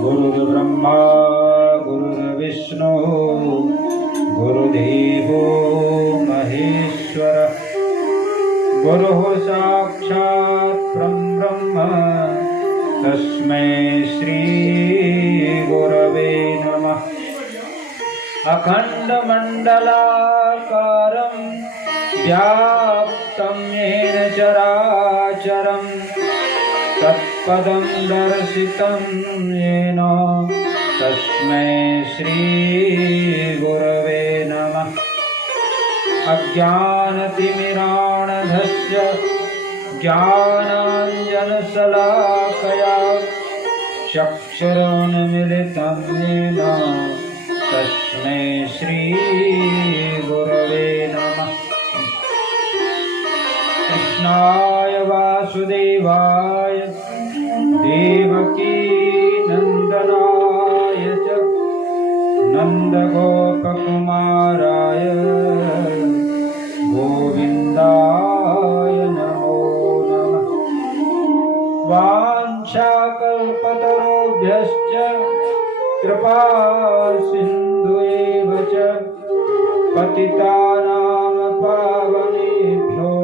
गुरुर्ब्रह्मा गुरुर्विष्णु गुरुदेवो महेश्वर गुरुः साक्षात् परब्रह्म तस्मै श्री गुरवे नमः। अखण्डमण्डलाकारं व्याप्तं येन चराचरं तत्पदं दर्शितं येन तस्मै श्री गुरवे नमः। अज्ञानतिमिरान्धस्य ज्ञानाञ्जनशलाकया चक्षुरुन्मीलितं येन तस्मै श्री गुरवे नमः। कृष्णाय वासुदेवाय देवकी नंदनाय च नंदगोपकुमाराय गोविन्दाय नमो नमः। वाञ्छाकल्पतरुभ्यश्च कृपा सिन्धुएव च पतितानां पावनेभ्यो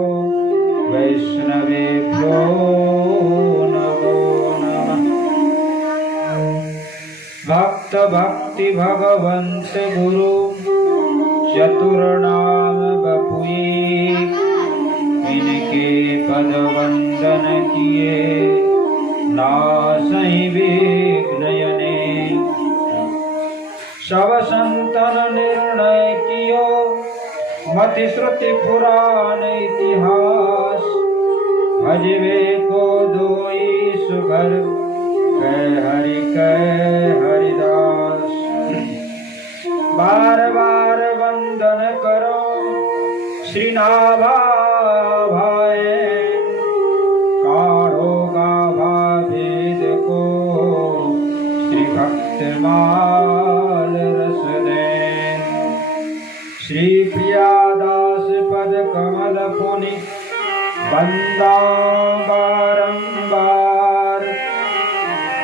वैष्णवेभ्यो नमो नमः। भक्त भक्ति भगवंत गुरु चतुर्नाम बपुए इनके पद वंदन किए नासै विघ्नयने। सब संतन निर्णय कियो मति श्रुति पुराण इतिहास भजवे को दोई सुगर कह हरिदास। बार बार वंदन करो श्री नाभा भाई काढ़ो गाभा भेद को श्री भक्तमाल रस दें। श्री प्रियादास पद कमल पुनि बंदा बारंबार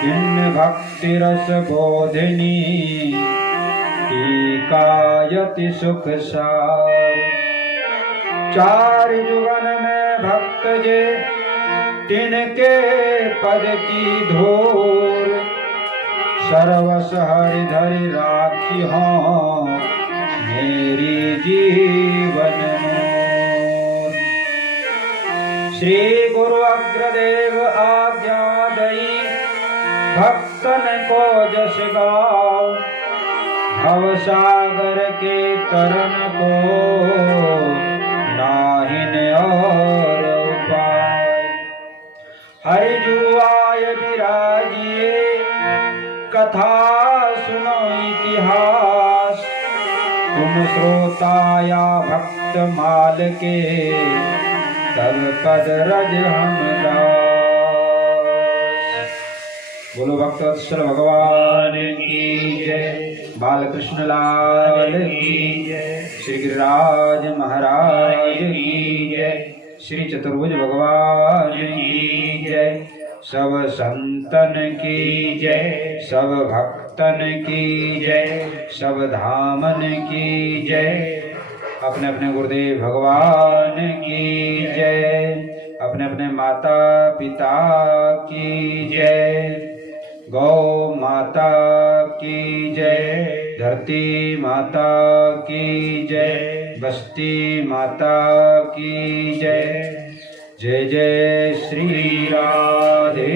किन्न भक्ति रस बोधिनी टीकायति सुख सार। चार जुगन में भक्त जे तिनके पद की धूर सर्वस हरि धरि राखी हों मेरी जीवन मोर। श्री गुरु अग्रदेव आज्ञा दई भक्तन को जस गाओ भव सागर के तरन को नाहिन और उपाय। हरि जुआय विराजिए कथा सुनो इतिहास तुम श्रोताया भक्त माल के तब पद रज हम दास। बोलो भक्तवत्सल भगवान की जय। बालकृष्ण लाल की जय। श्री गिरिराज महाराज की जय। श्री चतुर्भुज भगवान की जय। सब संतन की जय। सब भक्तन की जय। सब धामन की जय। अपने अपने गुरुदेव भगवान की जय। अपने अपने माता पिता की जय। गौ माता की जय। धरती माता की जय। बस्ती माता की जय। जय जय श्री राधे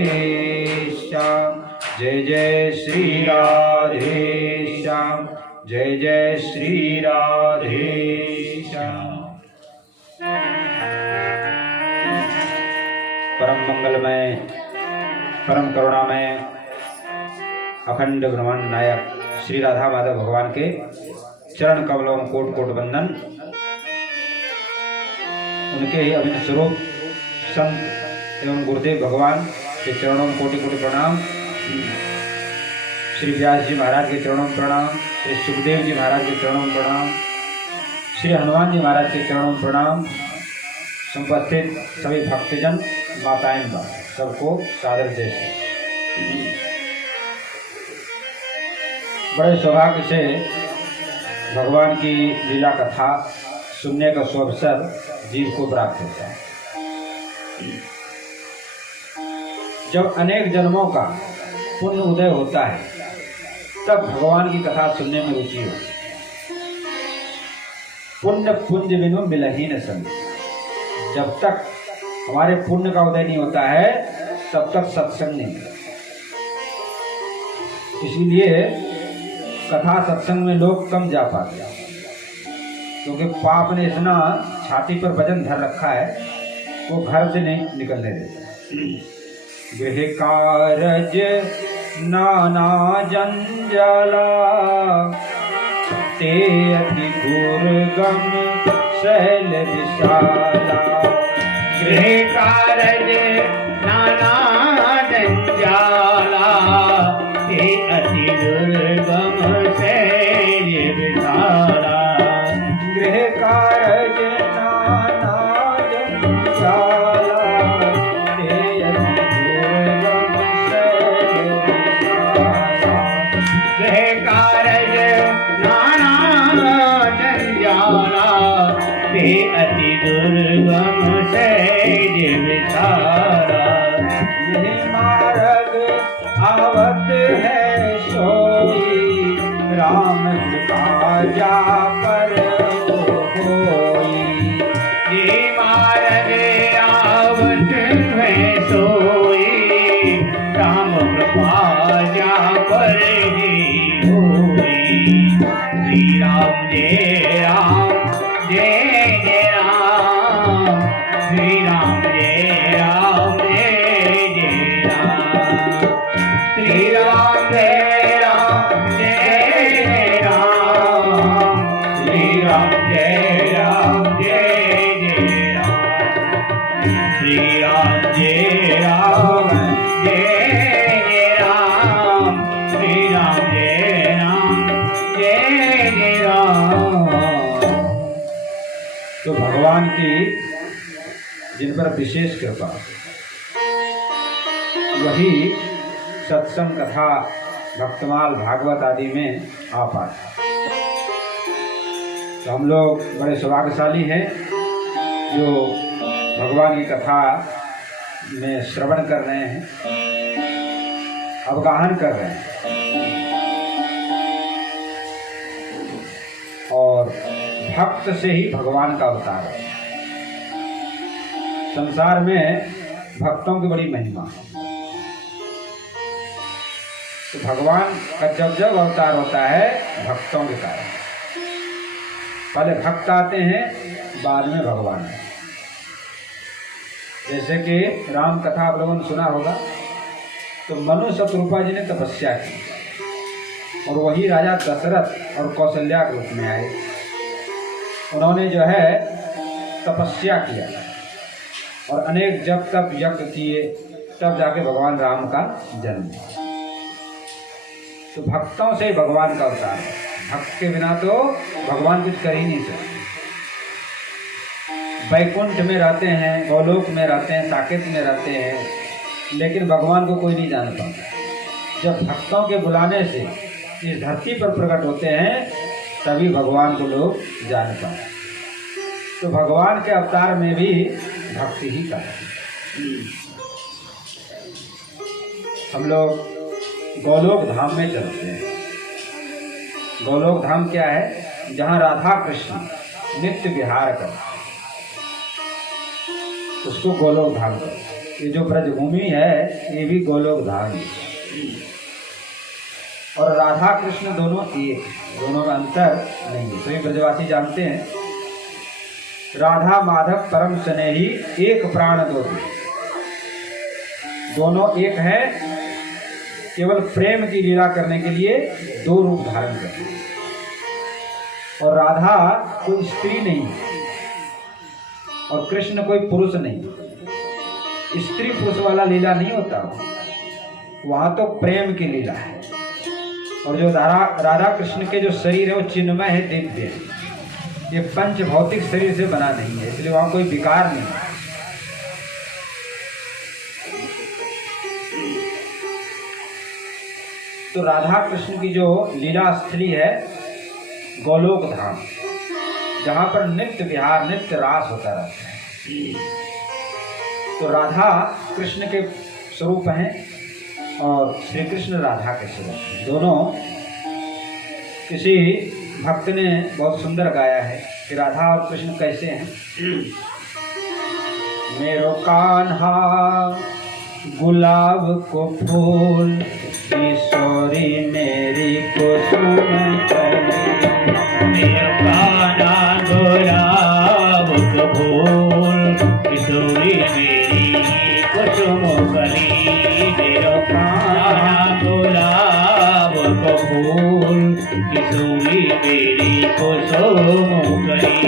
श्याम। जय जय श्री राधे श्याम। जय जय श्री राधे श्याम। परम मंगलमय परम करुणामय अखंड ब्रह्मांड नायक श्री राधा माधव भगवान के चरण कमलों में कोट कोट वंदन। उनके ही अभिन्न स्वरूप संत एवं गुरुदेव भगवान के चरणों में कोटि कोटि प्रणाम। श्री व्यास जी महाराज के चरणों में प्रणाम। श्री सुखदेव जी महाराज के चरणों में प्रणाम। श्री हनुमान जी महाराज के चरणों में प्रणाम। उपस्थित सभी भक्तजन माताएं सबको सादर जय। बड़े सौभाग्य से भगवान की लीला कथा सुनने का सुअवसर जीव को प्राप्त होता है। जब अनेक जन्मों का पुण्य उदय होता है तब भगवान की कथा सुनने में रुचि होती है। पुण्य पुंज बिनु मिलहि न संग। जब तक हमारे पुण्य का उदय नहीं होता है तब तक सत्संग नहीं होता। इसलिए कथा सत्संग में लोग कम जा पाते हैं, क्योंकि पाप ने इतना छाती पर वजन धर रखा है वो घर से नहीं निकलने देता। गृह कारज नाना जंजाला ते अति दुर्गम शैल विशाला। गृह कारज नाना जंजाला ते अति दुर्गम शैल विशाला। गृह कारज नाना जंजाला ते अति दुर्गम शैल विशाला। गृह कारज नाना जंजाला ते अति दुर्गम शैल विशाला। यही मार्ग आवत है सोई राम कृपा जा पर होई। ये मार्ग आवत है सोई राम कृपा जा पर ही होई। श्री राम जय राम जय जय राम। श्री राम जय राम जय जय राम। श्री राम जय राम जय जय राम। श्री राम जय राम जय जय राम। श्री राम जय राम जय जय राम। श्री राम जय राम जय जय राम। तो भगवान की जिन पर विशेष कृपा वही सत्संग कथा भक्तमाल भागवत आदि में आ पाता। तो हम लोग बड़े सौभाग्यशाली हैं जो भगवान की कथा में श्रवण कर रहे हैं, अवगाहन कर रहे हैं और भक्त से ही भगवान का अवतार है। संसार में भक्तों की बड़ी महिमा है। तो भगवान का जब जब अवतार होता है भक्तों के कारण। पहले भक्त आते हैं बाद में भगवान। जैसे कि राम कथा आप लोगों ने सुना होगा, तो मनु शत्रुपा जी ने तपस्या की और वही राजा दशरथ और कौशल्या के रूप में आए। उन्होंने जो है तपस्या किया और अनेक जप तप यज्ञ किए, तब जाके भगवान राम का जन्म हुआ। तो भक्तों से भगवान का अवतार है। भक्त के बिना तो भगवान कुछ कर ही नहीं सकते। वैकुंठ में रहते हैं, गोलोक में रहते हैं, साकेत में रहते हैं, लेकिन भगवान को कोई नहीं जान पाता। जब भक्तों के बुलाने से इस धरती पर प्रकट होते हैं तभी भगवान को लोग जान पाते। तो भगवान के अवतार में भी भक्ति ही का है। हम लोग गोलोक धाम में चलते हैं। गोलोक धाम क्या है? जहाँ राधा कृष्ण नित्य विहार करते, उसको गोलोक धाम कहते। ये जो ब्रजभूमि है ये भी गोलोक धाम है। और राधा कृष्ण दोनों एक, दोनों में अंतर नहीं है। सभी ब्रजवासी जानते हैं राधा माधव परम स्नेही एक प्राण दो। दोनों एक है, केवल प्रेम की लीला करने के लिए दो रूप धारण करते हैं। और राधा कोई स्त्री नहीं है और कृष्ण कोई पुरुष नहीं। स्त्री पुरुष वाला लीला नहीं होता, वहां तो प्रेम की लीला है। और जो राधा कृष्ण के जो शरीर है वो चिन्मय है, दिव्य है। ये पंच भौतिक शरीर से बना नहीं है, इसलिए वहां कोई विकार नहीं है। तो राधा कृष्ण की जो लीला स्थली है गोलोक धाम, जहाँ पर नित्य विहार नित्य रास होता रहता है। तो राधा कृष्ण के स्वरूप हैं और श्री कृष्ण राधा के स्वरूप हैं। दोनों, किसी भक्त ने बहुत सुंदर गाया है कि राधा और कृष्ण कैसे हैं। मेरो कान्हा गुलाब को फूल, ईश्वरी मेरी कुसुम कली। मेरो कान्हा गुलाब को फूल, किशोरी मेरी कुसुम कली। मेरो कान्हा गुलाब को फूल, किशोरी मेरी कुसुम कली।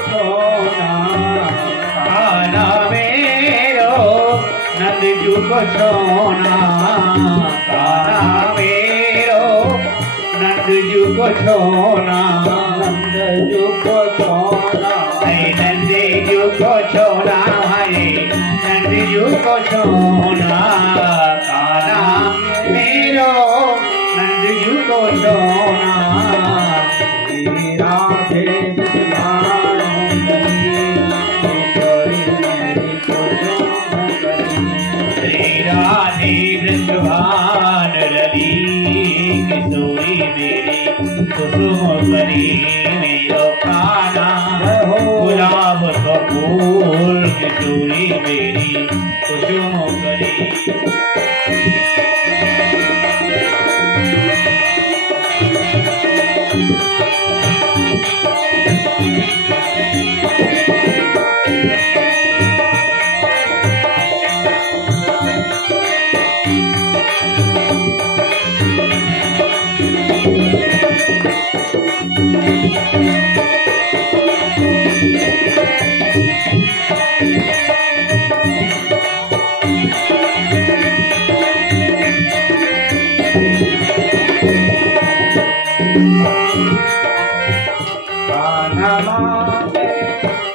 सोना कान्हा मेरो नंदजू को छोना, नंदजू को छोना, नंदजू को छोना, नंदजू को छोना। कान्हा मेरो नंदजू को छोना। राधे भान लली, किशोरी मेरी कुसुम कली। मेरो कान्हा गुलाब का फूल, किशोरी मेरी कुसुम कली।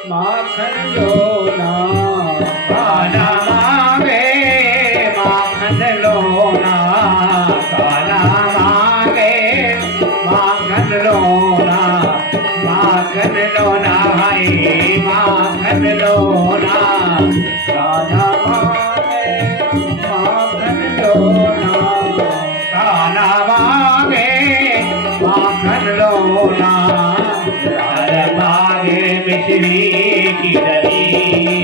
माखन लोना, कान्हा मांगे माखन लोना। कान्हा मांगे माखन लोना, माखन लोना है माखन लोना। कान्हा मांगे माखन लोना, कान्हा मांगे माखन लोना। मांगे मिश्री की डली,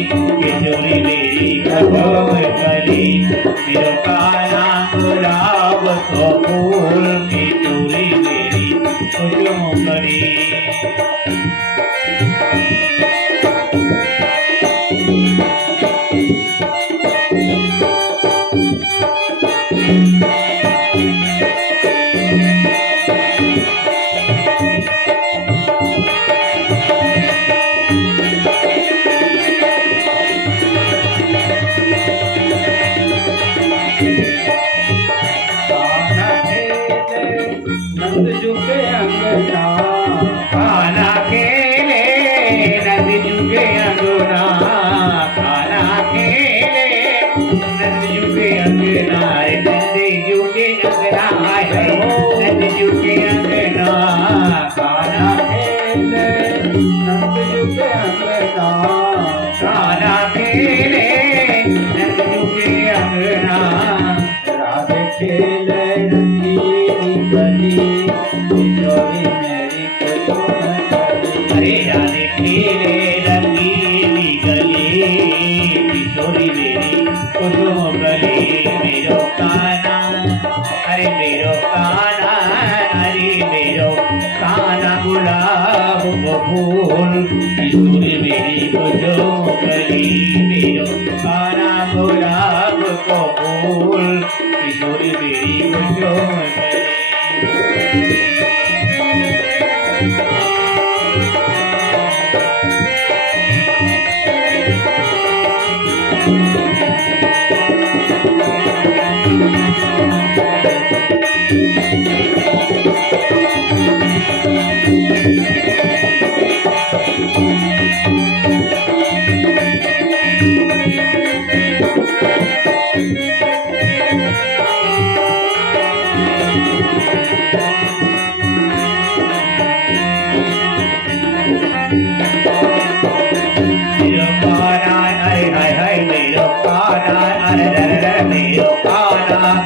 किशोरी मेरी कुसुम कली। मेरो कान्हा गुलाब को फूल, किशोरी मेरी कुसुम कली। नंदजू के अंगना, कान्हा खेले नंदजू के अंगना। कान्हा खेले नंदजू के अंगना, नंदजू के अंगना है नंदजू के अंगना। कान्हा खेले नंदजू के अंगना, कान्हा खेले नंदजू के अंगना। राधे खेले रंगीनी गली, किशोरी मेरी कुसुम कली। अरे राधे खेले रंगीनी गली, किशोरी मेरी कुसुम कली। मेरो कान्हा, अरे मेरो कान्हा, अरे मेरो कान्हा गुलाब को फूल, किशोरी मेरी कुसुम कली। मेरो कान्हा गुलाब को फूल किशोरी मेरी कुसुम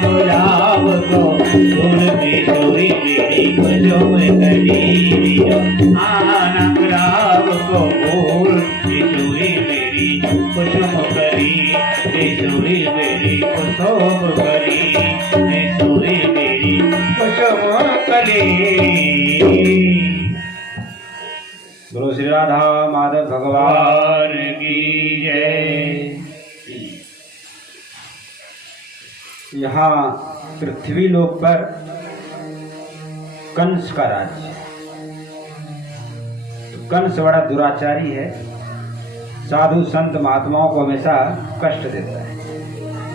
गुलाब को फूल किशोरी मेरी कुसुम कली आना गुलाब को फूल किशोरी मेरी कुसुम कली किशोरी मेरी कुसुम कली किशोरी मेरी कुसुम कली। बोलो श्री राधा माधव भगवान की जय। यहाँ पृथ्वी लोक पर कंस का राज्य। तो कंस बड़ा दुराचारी है, साधु संत महात्माओं को हमेशा कष्ट देता है।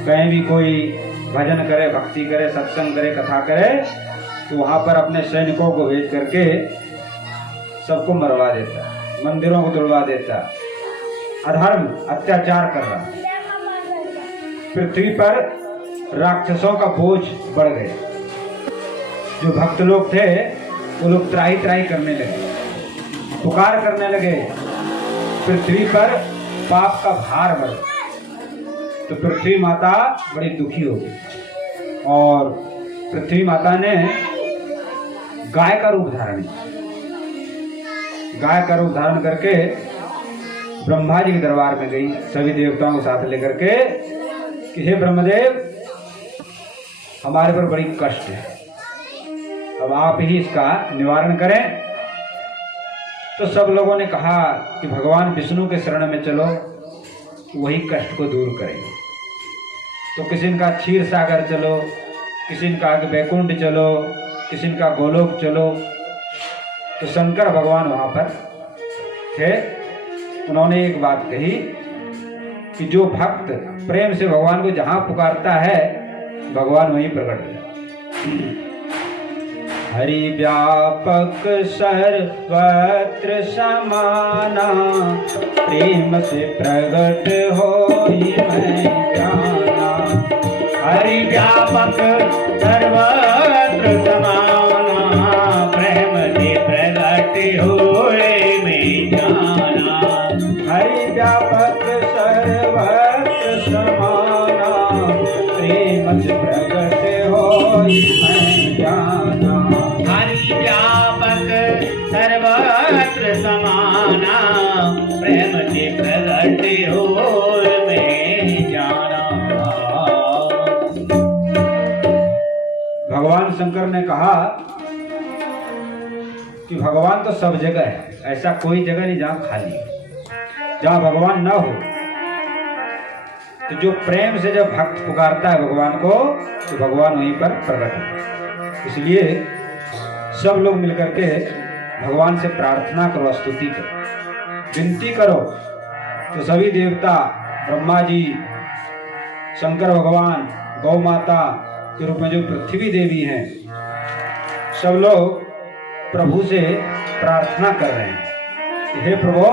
कहीं भी कोई भजन करे, भक्ति करे, सत्संग करे, कथा करे तो वहां पर अपने सैनिकों को भेज करके सबको मरवा देता है, मंदिरों को तोड़वा देता, अधर्म अत्याचार कर रहा। पृथ्वी पर राक्षसों का बोझ बढ़ गया। जो भक्त लोग थे वो लोग त्राही त्राही करने लगे, पुकार करने लगे, पृथ्वी पर पाप का भार बढ़ गया। तो पृथ्वी माता बड़ी दुखी हो गई और पृथ्वी माता ने गाय का रूप धारण किया। गाय का रूप धारण करके ब्रह्मा जी के दरबार में गई, सभी देवताओं को साथ लेकर के कि हे ब्रह्मदेव, हमारे पर बड़ी कष्ट है, अब आप ही इसका निवारण करें। तो सब लोगों ने कहा कि भगवान विष्णु के शरण में चलो, वही कष्ट को दूर करेंगे। तो किसी ने कहा क्षीर सागर चलो, किसी ने कहा कि वैकुंठ चलो, किसी ने कहा गोलोक चलो। तो शंकर भगवान वहां पर थे, उन्होंने एक बात कही कि जो भक्त प्रेम से भगवान को जहां पुकारता है भगवान वहीं प्रकट हो जाता। हरि व्यापक सर्वत्र समाना, प्रेम से प्रगट होई मैं जाना। हरि व्यापक सर्वत्र समाना, प्रेम से प्रगट होए मैं जाना। हरि व्यापक सर्वत्र समाना, प्रेम से प्रगट होई मैं जाना। हरि व्यापक सर्वत्र समाना, प्रेम से प्रगट होए मैं जाना। भगवान शंकर ने कहा कि भगवान तो सब जगह है, ऐसा कोई जगह नहीं जहां खाली है, जहां भगवान न हो। तो जो प्रेम से जब भक्त पुकारता है भगवान को तो भगवान वहीं पर प्रकट होता है। इसलिए सब लोग मिलकर के भगवान से प्रार्थना करो, स्तुति करो, विनती करो। तो सभी देवता, ब्रह्मा जी, शंकर भगवान, गौ माता के रूप में जो पृथ्वी देवी हैं, सब लोग प्रभु से प्रार्थना कर रहे हैं कि हे प्रभु,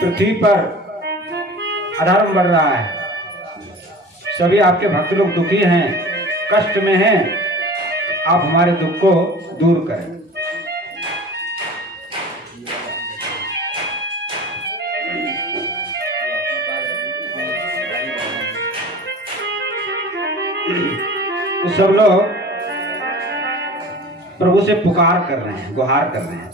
पृथ्वी पर अधर्म बढ़ रहा है, सभी आपके भक्त लोग दुखी हैं, कष्ट में हैं, आप हमारे दुख को दूर करें। तो सब लोग प्रभु से पुकार कर रहे हैं, गुहार कर रहे हैं।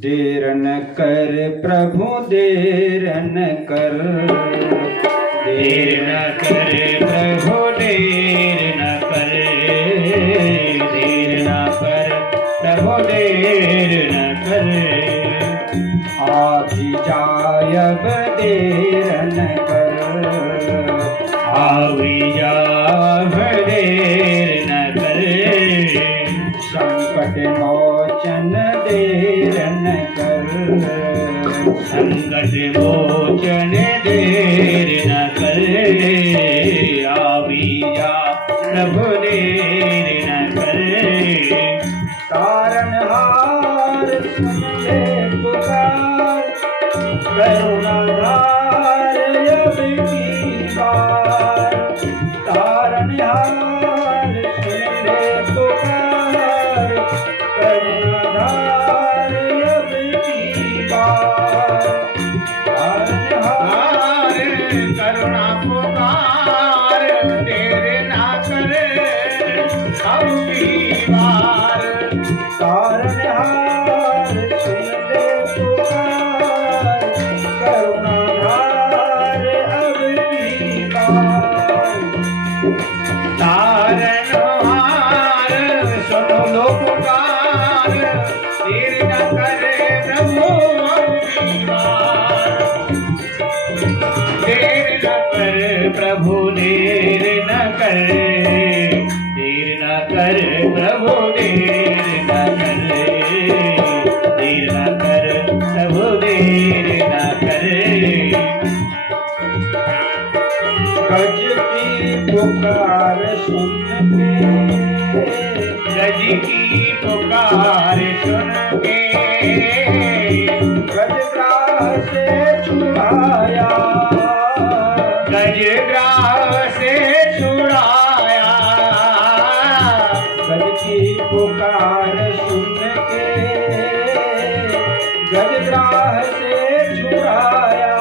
देर न कर प्रभु, देर न कर, देर न कर प्रभु, देर न कर, देर न कर प्रभु, देर न कर। आ भी जायब देर न कर, आवी जाव देर न कर, संकट मोचन देर न कर, संकट मोचन देर न कर, आवी जा प्रभु देर न कर, तारनहार सुन ले पुकार, करुणाधार अब की बार, तारनहार सुन ले पुकार, करुणाधार अब की बार, तारनहार करुणा पुकार देर ना कर, अब की बार, तारनहार सुन ले पुकार, करुणाधार अब की बार, तारनहार सुनो लो पुकार, देर न करे प्रभु अब की बार, देर न कर प्रभु देर न कर, देर न कर प्रभु देर न कर, देर न कर प्रभु देर न कर, गज की पुकार सुन के, गज की पुकार सुन के, गजग्राह से छुड़ाया, गजग्राह से छुड़ाया, गज की पुकार सुन के, गजग्राह से छुड़ाया,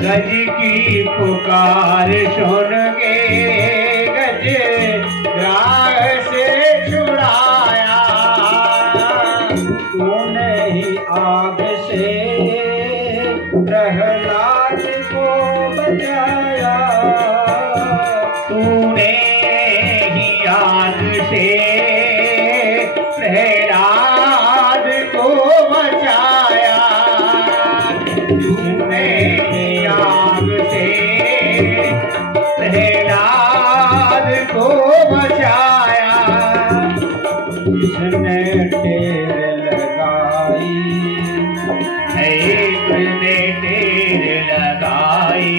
गज की पुकार सुन के, गजग्राह से छुड़ाया, तूने ही आग से प्रहलाद को बचाया, तूने ही आग से प्रहलाद को बचाया, तूने ही आग से प्रहलाद को बचाया, जिसने टेर लगाई, है तुमने टेर लगाई,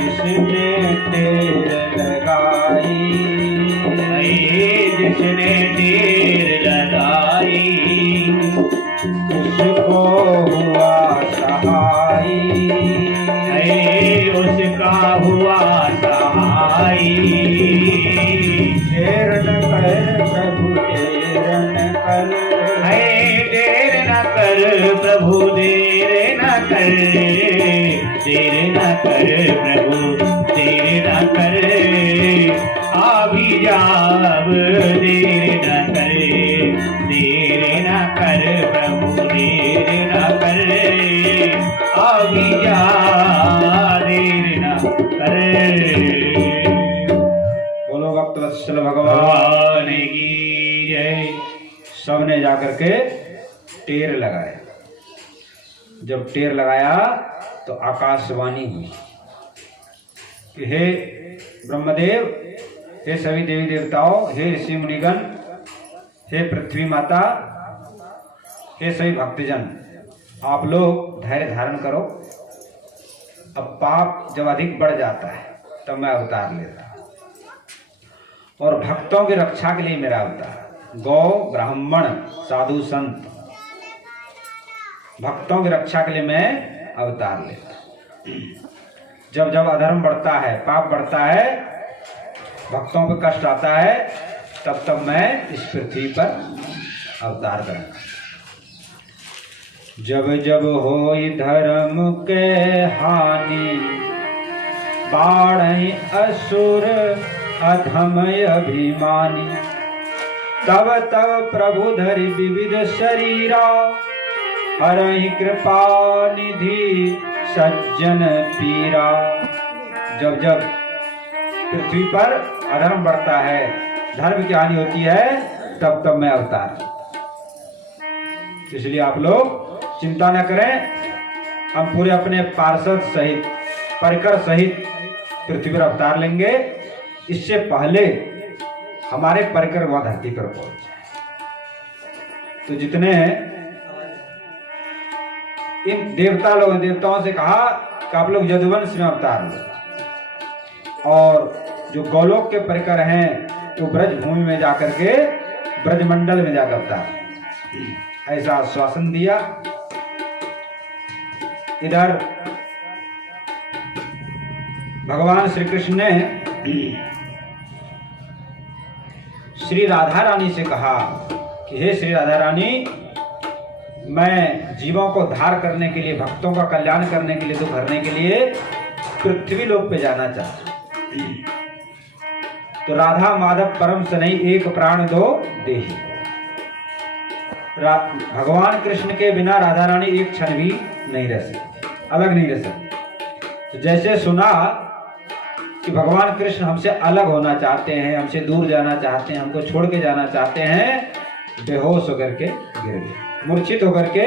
जिसने टेर लगाई, जिसने टेर लगाई, उसको हुआ सहाई, उसका हुआ सहाई, देर न कर प्रभु देर न कर, देर न कर प्रभु देर न कर, देर न कर प्रभु देर न कर, आवी जाव देर न कर, देर न कर प्रभु देर न कर, आवी जा देर न कर। बोलो भक्त वत्सल भगवान भगवान की जय। सबने जाकर के टेर लगाया। जब टेर लगाया तो आकाशवाणी हुई कि हे ब्रह्मदेव, हे सभी देवी देवताओं, हे ऋषि मुनिगण, हे पृथ्वी माता, हे सभी भक्तजन, आप लोग धैर्य धारण करो। अब पाप जब अधिक बढ़ जाता है तब मैं अवतार लेता हूं, और भक्तों की रक्षा के लिए मेरा अवतार। गौ ब्राह्मण साधु संत भक्तों की रक्षा के लिए मैं अवतार लेता हूं। जब जब अधर्म बढ़ता है, पाप बढ़ता है, भक्तों पे कष्ट आता है, तब तब मैं इस पृथ्वी पर अवतार करूंगा। जब जब होई धर्म के हानि, बाढ़ई असुर अधम अभिमानी, तब तब प्रभु धरि विविध शरीरा, हरहि कृपा निधि सज्जन पीरा। जब जब पृथ्वी पर अधर्म बढ़ता है, धर्म की हानि होती है, तब तब मैं अवतार। इसलिए आप लोग चिंता न करें, हम पूरे अपने पार्षद सहित परिकर सहित पृथ्वी पर अवतार लेंगे, इससे पहले हमारे परिकर वहां धरती पर पहुंच जाए। तो जितने इन देवताओं से कहा कि आप लोग यदुवंश में अवतार लो, और जो गोलोक के परिकर हैं तो ब्रज भूमि में जाकर के ब्रजमंडल में जाकर अवतार, ऐसा आश्वासन दिया। इधर भगवान श्री कृष्ण ने श्री राधा रानी से कहा कि हे श्री राधा रानी, मैं जीवों को धार करने के लिए, भक्तों का कल्याण करने के लिए, दुख हरने के लिए पृथ्वी लोक पे जाना चाहता हूं। तो राधा माधव परम सनई एक प्राण दो देही। भगवान कृष्ण के बिना राधा रानी एक क्षण भी नहीं रह सकती, अलग नहीं रह सकती। तो जैसे सुना कि भगवान कृष्ण हमसे अलग होना चाहते हैं, हमसे दूर जाना चाहते हैं, हमको छोड़ के जाना चाहते हैं, बेहोश होकर के गिर गई, मूर्छित होकर के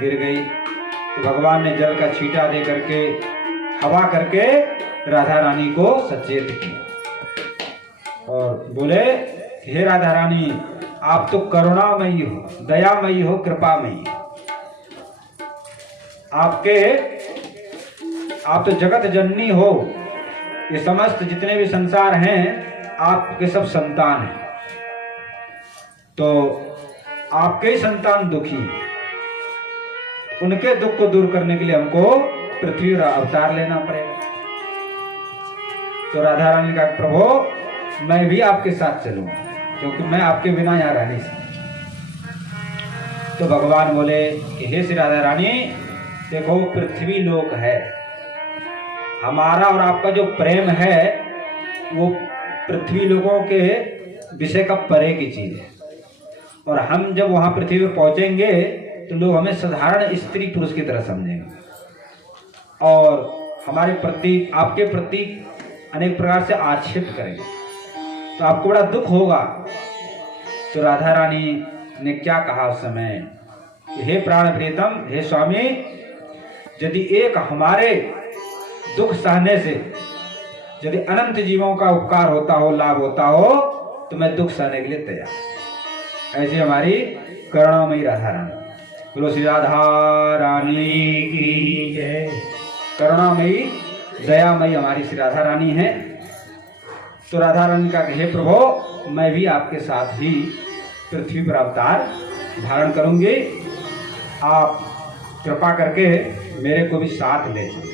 गिर गई। तो भगवान ने जल का छींटा दे करके, हवा करके राधा रानी को सचेत किया और बोले, हे राधा रानी, आप तो करुणामयी हो, दयामयी हो, कृपामयी। आप तो जगत जननी हो, ये समस्त जितने भी संसार हैं आपके सब संतान हैं, तो आपके ही संतान दुखी, उनके दुख को दूर करने के लिए हमको पृथ्वी पर अवतार लेना पड़ेगा। तो राधा रानी का, प्रभु मैं भी आपके साथ चलूंगा, क्योंकि मैं आपके बिना यहाँ रह नहीं सकता। तो भगवान बोले कि हे श्री राधा रानी, देखो पृथ्वी लोक है, हमारा और आपका जो प्रेम है वो पृथ्वी लोगों के विषय का परे की चीज है, और हम जब वहां पृथ्वी पर पहुंचेंगे तो लोग हमें साधारण स्त्री पुरुष की तरह समझेंगे और हमारे प्रति, आपके प्रति अनेक प्रकार से आक्षेप करेंगे, तो आपको बड़ा दुख होगा। तो राधा रानी ने क्या कहा उस समय कि हे प्राण प्रियतम, हे स्वामी, यदि एक हमारे दुख सहने से यदि अनंत जीवों का उपकार होता हो, लाभ होता हो, तो मैं दुख सहने के लिए तैयार। ऐसी हमारी करुणामयी राधा रानी। बोलो श्री राधा रानी की जय। करुणामयी दयामयी हमारी श्री राधा रानी है। तो राधा रानी का हे प्रभु, मैं भी आपके साथ ही पृथ्वी पर अवतार धारण करूंगी, आप कृपा करके मेरे को भी साथ ले चलो।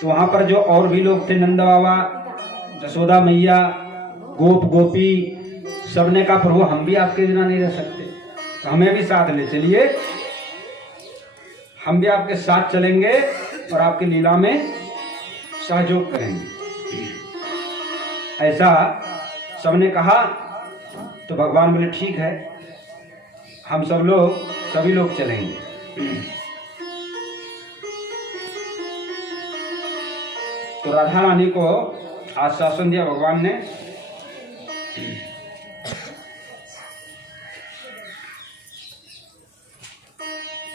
तो वहां पर जो और भी लोग थे, नंद बाबा, जसोदा मैया, गोप गोपी, सबने कहा प्रभु हम भी आपके बिना नहीं रह सकते, तो हमें भी साथ ले चलिए, हम भी आपके साथ चलेंगे और आपकी लीला में सहयोग करेंगे। ऐसा सबने कहा। तो भगवान बोले ठीक है, हम सभी लोग चलेंगे। तो राधा रानी को आश्वासन दिया भगवान ने।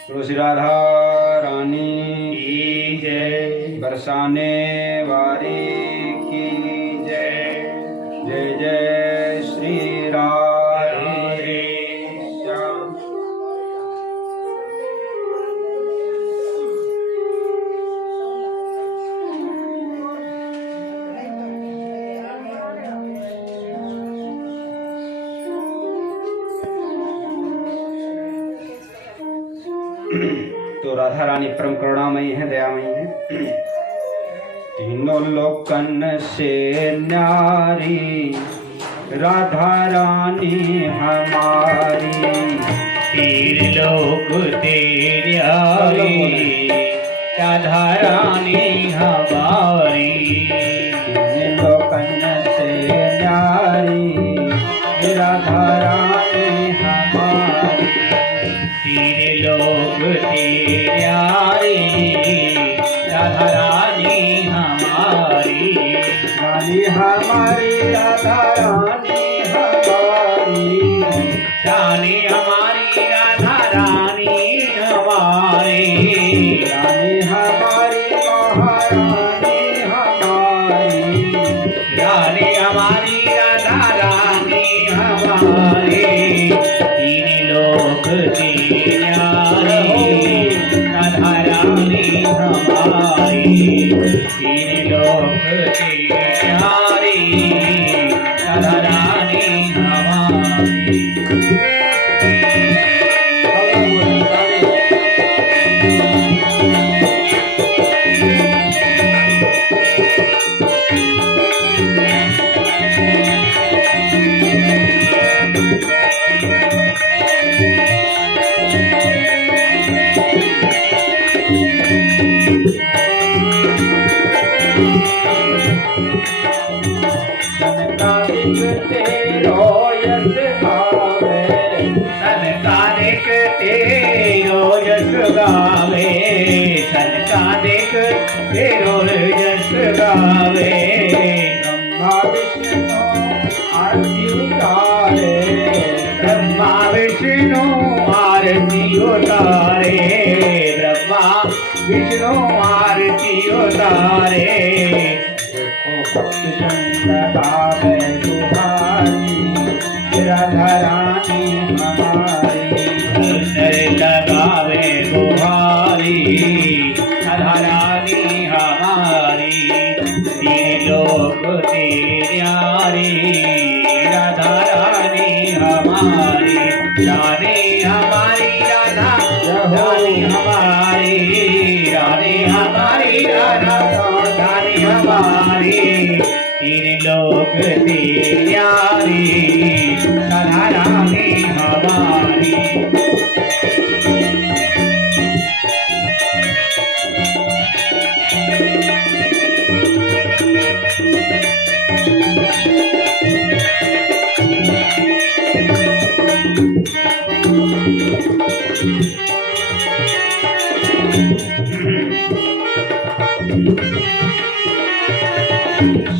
तो श्री राधा रानी की जय, बरसाने वाली की जय, जय जय श्री राधे श्याम। तो राधा रानी परम करुणामयी है, दयामयी है। तीनों लोकन से न्यारी राधा रानी हमारी, तीन लोक तेरी राधा रानी हमारी। तीन लोकन से न्यारी राधा रानी हमारी, तीन लोक तेरी राधा रानी हमारी। रानी हमारी राधा रानी हमारी, रानी हमारी राधा रानी हमारी। रानी हमारी महारानी हमारी, रानी हमारी राधा रानी हमारी, तीन लोक की न्यारी राधा रानी हमारी, तीन लोक की न्यारी राधा रानी हमारी। तेरो यश गावे, सनकादिक तेरो यश गावे, सनकादिक तेरो यश गावे, ब्रह्मा विष्णु आरती उतारे, ब्रह्मा विष्णु आरती उतारे, ब्रह्मा विष्णु आरती उतारे। देखो भक्त जन लगावे तुम्हारी राधा रानी हमारी, सुंदर लगावे बुहारी राधा रानी हमारी, तीन लोक की न्यारी राधा रानी हमारी, रानी हमारी राधा रानी हमारी, रानी हमारी राधा रानी हमारी, तीन लोक की न्यारी राधा रानी हमारी।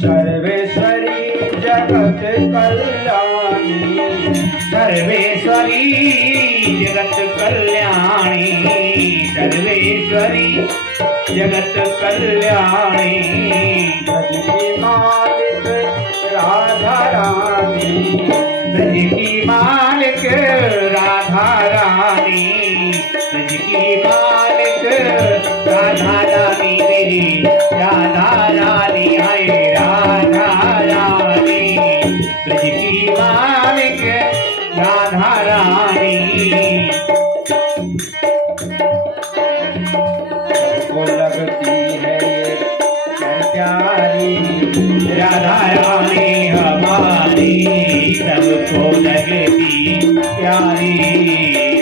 सर्वेश्वरी जगत कल्याणी, सर्वेश्वरी जगत कल्याणी, सर्वेश्वरी जगत कल्याणी, ब्रज की मालिक राधा रानी, ब्रज की मालिक राधा रानी, ब्रज की मालिक राधा रानी, मेरी राधा रानी है राधा रानी, ब्रज की मालिक राधा रानी। को लगती है ये प्यारी राधा रानी हमारी, सबको लगती प्यारी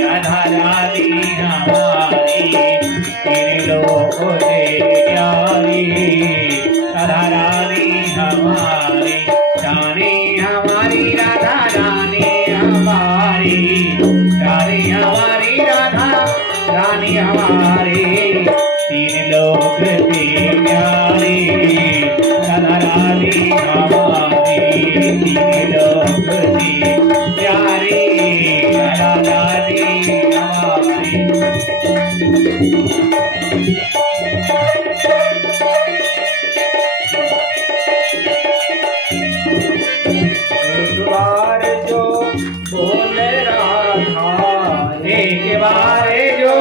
राधा रानी हमारी, तेरे लोगों से प्यारी राधा रानी हमारी, रानी हमारी राधा रानी हमारी, रानी हमारी राधा रानी हमारी, तीन लोग से प्यारी राधा रानी हमारी, तीन लोग से प्यारी राधा रानी हमारी। एक बार जो बोले राधा, एक बार जो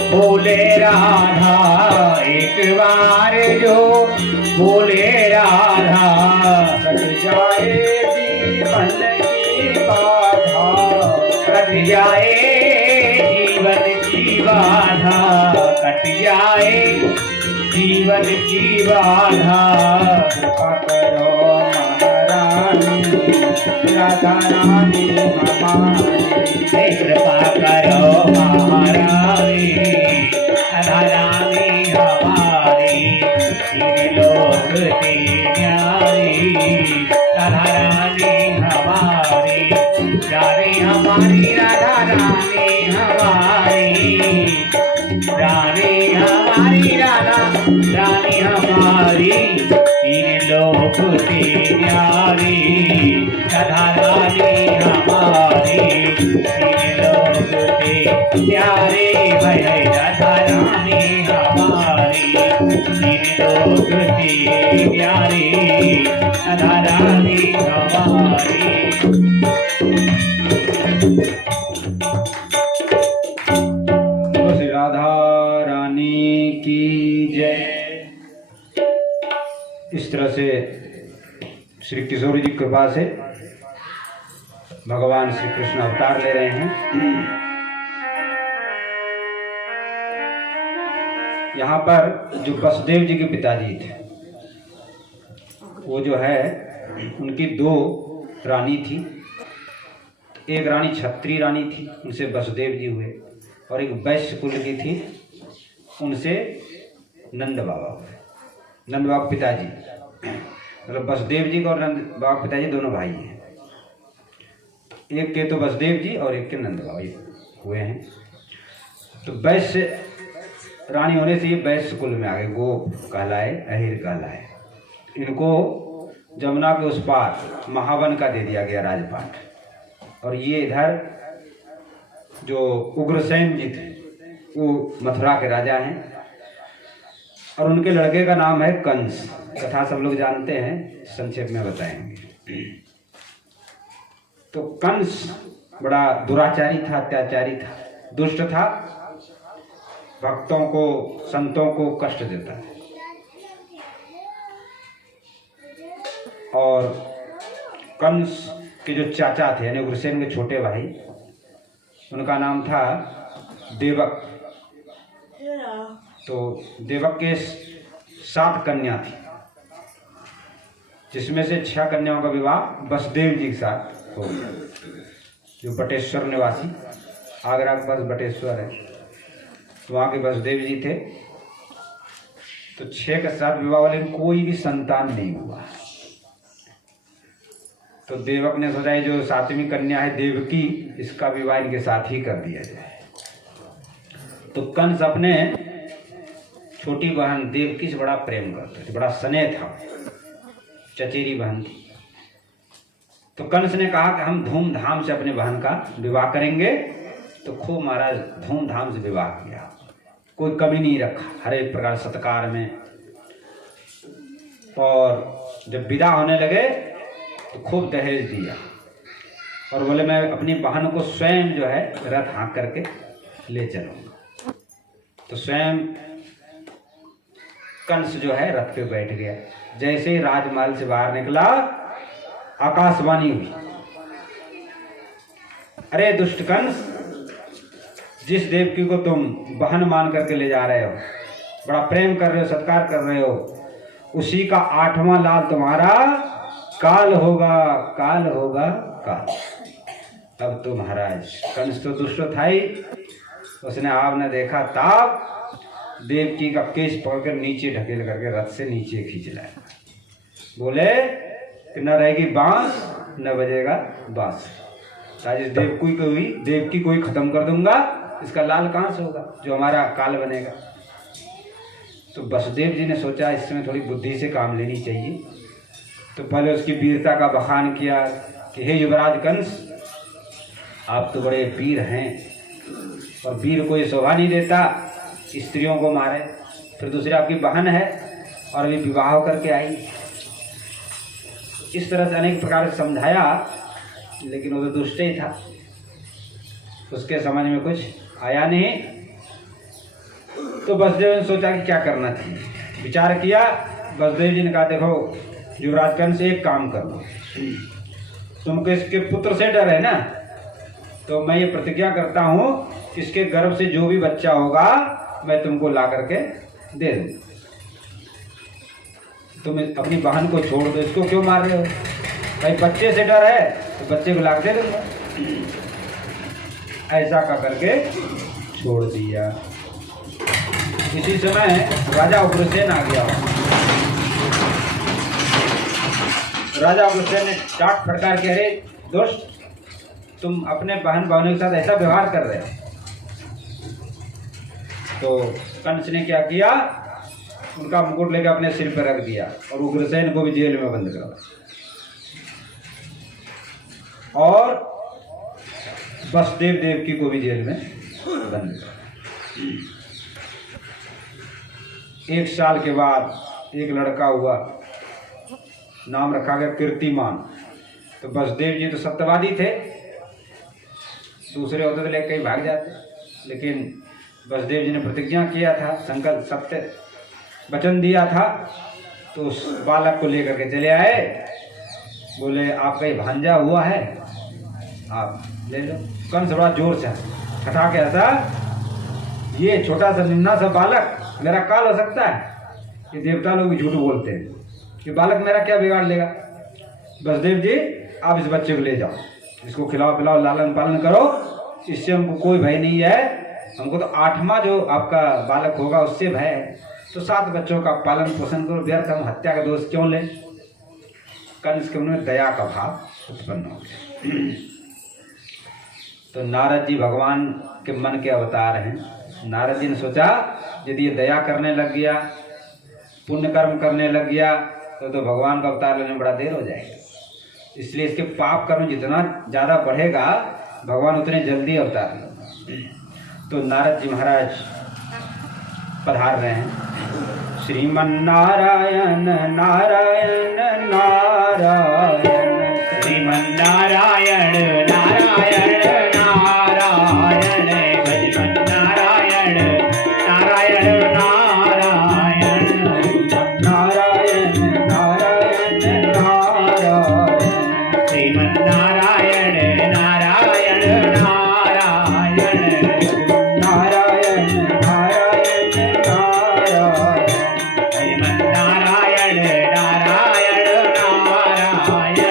बोले राधा, एक बार जो बोले राधा, कट जाए जीवन की बाधा, कट जाए जीवन की बाधा, कट जाए जीवन की बाधा। कृपा करो महारानी राधा रानी हमारी, कृपा करो महारानी राधा रानी हमारी, तीन लोक की न्यारी राधा रानी हमारी, रानी हमारी राधा रानी हमारी, रानी हमारी राधा रानी हमारी, तीन लोक की न्यारी राधा रानी हमारी, तीन लोक की प्यारे भय राधा रानी हमारी, लोग की प्यारी राधा रानी हमारी। तो श्री राधा रानी की जय। इस तरह से श्री किशोर जी की कृपा से भगवान श्री कृष्ण अवतार ले रहे हैं। यहाँ पर जो वसुदेव जी के पिताजी थे, वो जो है उनकी दो रानी थी। एक रानी क्षत्रिय रानी थी, उनसे वसुदेव जी हुए, और एक वैश्य कुल की थी, उनसे नंद बाबा हुए। नंद बाबा के पिताजी, मतलब वसुदेव जी का और नंद बाबा के पिताजी दोनों भाई हैं। एक के तो वसुदेव जी और एक के नंद बाबा हुए हैं। तो वैश्य रानी होने से ये वैश्य कुल में आ गए, गोप कहलाए, अहिर कहलाए। इनको जमुना के उस पार महावन का दे दिया गया राजपाट, और ये इधर जो उग्रसेन जी थे वो मथुरा के राजा हैं, और उनके लड़के का नाम है कंस। कथा सब लोग जानते हैं, संक्षेप में बताएंगे। तो कंस बड़ा दुराचारी था, अत्याचारी था, दुष्ट था, भक्तों को, संतों को कष्ट देता था। और कंस के जो चाचा थे यानी उग्रसेन के छोटे भाई, उनका नाम था देवक। तो देवक के 7 कन्या थी, जिसमें से 6 कन्याओं का विवाह वसुदेव जी के साथ हो गया, जो बटेश्वर निवासी, आगरा के पास बटेश्वर है, तो वहाँ के वसुदेव जी थे। तो 6 के साथ विवाह वाले कोई भी संतान नहीं हुआ। तो देवक ने सोचा ये जो 7वीं कन्या है देवकी, इसका विवाह इनके साथ ही कर दिया जाए। तो कंस अपने छोटी बहन देवकी से बड़ा प्रेम करते थे, बड़ा स्नेह था, चचेरी बहन थी। तो कंस ने कहा कि हम धूमधाम से अपने बहन का विवाह करेंगे। तो खूब महाराज धूमधाम से विवाह किया, कोई कमी नहीं रखा, हर एक प्रकार सत्कार में। और जब विदा होने लगे तो खूब दहेज दिया, और बोले मैं अपनी बहन को स्वयं जो है रथ हाँक करके ले चलूँगा। तो स्वयं कंस जो है रथ पे बैठ गया। जैसे ही राजमहल से बाहर निकला, आकाशवाणी हुई, अरे दुष्ट कंस, जिस देवकी को तुम बहन मान करके ले जा रहे हो, बड़ा प्रेम कर रहे हो, सत्कार कर रहे हो, उसी का 8वां लाल तुम्हारा काल होगा, काल होगा, काल। अब तो महाराज कंस तो दुष्ट था ही, उसने आव न देखा ताब देवकी का केस पकड़कर नीचे ढकेल करके रथ से नीचे खींच लाया। बोले कि न रहेगी बांस न बजेगा बांस, आज इस देवकी को ही खत्म कर दूंगा, इसका लाल कहाँ से होगा जो हमारा काल बनेगा। तो वसुदेव जी ने सोचा इसमें थोड़ी बुद्धि से काम लेनी चाहिए। तो पहले उसकी वीरता का बखान किया कि हे युवराज कंस, आप तो बड़े वीर हैं, और वीर को ये शोभा नहीं देता स्त्रियों को मारे। फिर दूसरी आपकी बहन है और अभी विवाह करके आई। इस तरह से अनेक प्रकार से समझाया, लेकिन वो तो दुष्ट ही था, उसके समझ में कुछ आया नहीं। तो वसुदेव ने सोचा कि क्या करना चाहिए, विचार किया। वसुदेव जी ने कहा देखो युवराज कंस, एक काम कर लो, तुमको इसके पुत्र से डर है ना, तो मैं ये प्रतिज्ञा करता हूँ कि इसके गर्भ से जो भी बच्चा होगा मैं तुमको ला करके दे दूँगा। तुम अपनी बहन को छोड़ दो, इसको क्यों मार रहे हो? भाई बच्चे से डर है तो बच्चे को ला के दे दूँगा। ऐसा कर करके छोड़ दिया। इसी समय राजा उग्रसेन आ गया। राजा उग्रसेन ने डांट फटकार के, अरे दोस्त, तुम अपने बहन भाइयों के साथ ऐसा व्यवहार कर रहे हो। तो कंस ने क्या किया, उनका मुकुट लेकर अपने सिर पर रख दिया और उग्रसेन को भी जेल में बंद करा। और वसुदेव देवकी को भी जेल में बंद किया। 1 साल के बाद एक लड़का हुआ, नाम रखा गया कीर्तिमान। तो वसुदेव जी तो सत्यवादी थे, दूसरे होते तो लेकर कहीं भाग जाते, लेकिन वसुदेव जी ने प्रतिज्ञा किया था, संकल्प सत्य वचन दिया था, तो उस बालक को लेकर के चले आए। बोले आपका ये भांजा हुआ है, आप ले लो। कंस बड़ा जोर से हटा के ऐसा, ये छोटा सा निन्ना सा बालक मेरा काल हो सकता है? ये देवता लोग भी झूठ बोलते हैं, ये बालक मेरा क्या बिगाड़ लेगा? वसुदेव जी आप इस बच्चे को ले जाओ, इसको खिलाओ पिलाओ, लालन पालन करो, इससे हमको कोई भय नहीं है, हमको तो 8वां जो आपका बालक होगा उससे भय है। तो 7 बच्चों का पालन पोषण करो, व्यर्थ हम हत्या का दोष क्यों लें? कंस के मन में दया का भाव उत्पन्न हो गया। तो नारद जी भगवान के मन के अवतार हैं। नारद जी ने सोचा यदि ये दया करने लग गया, पुण्य कर्म करने लग गया, तो भगवान का अवतार लेने में बड़ा देर हो जाएगा। इसलिए इसके पाप कर्म जितना ज़्यादा बढ़ेगा, भगवान उतने जल्दी अवतार लेंगे। तो नारद जी महाराज पधार रहे हैं। श्रीमन नारायण नारायण नारायण, श्रीमन नारायण नारायण नारायण, भजमन नारायण नारायण नारायण, नारायण नारायण नारायण, श्रीमन नारायण नारायण नारायण, नारायण नारायण नारायण, भजमन नारायण नारायण नारायण।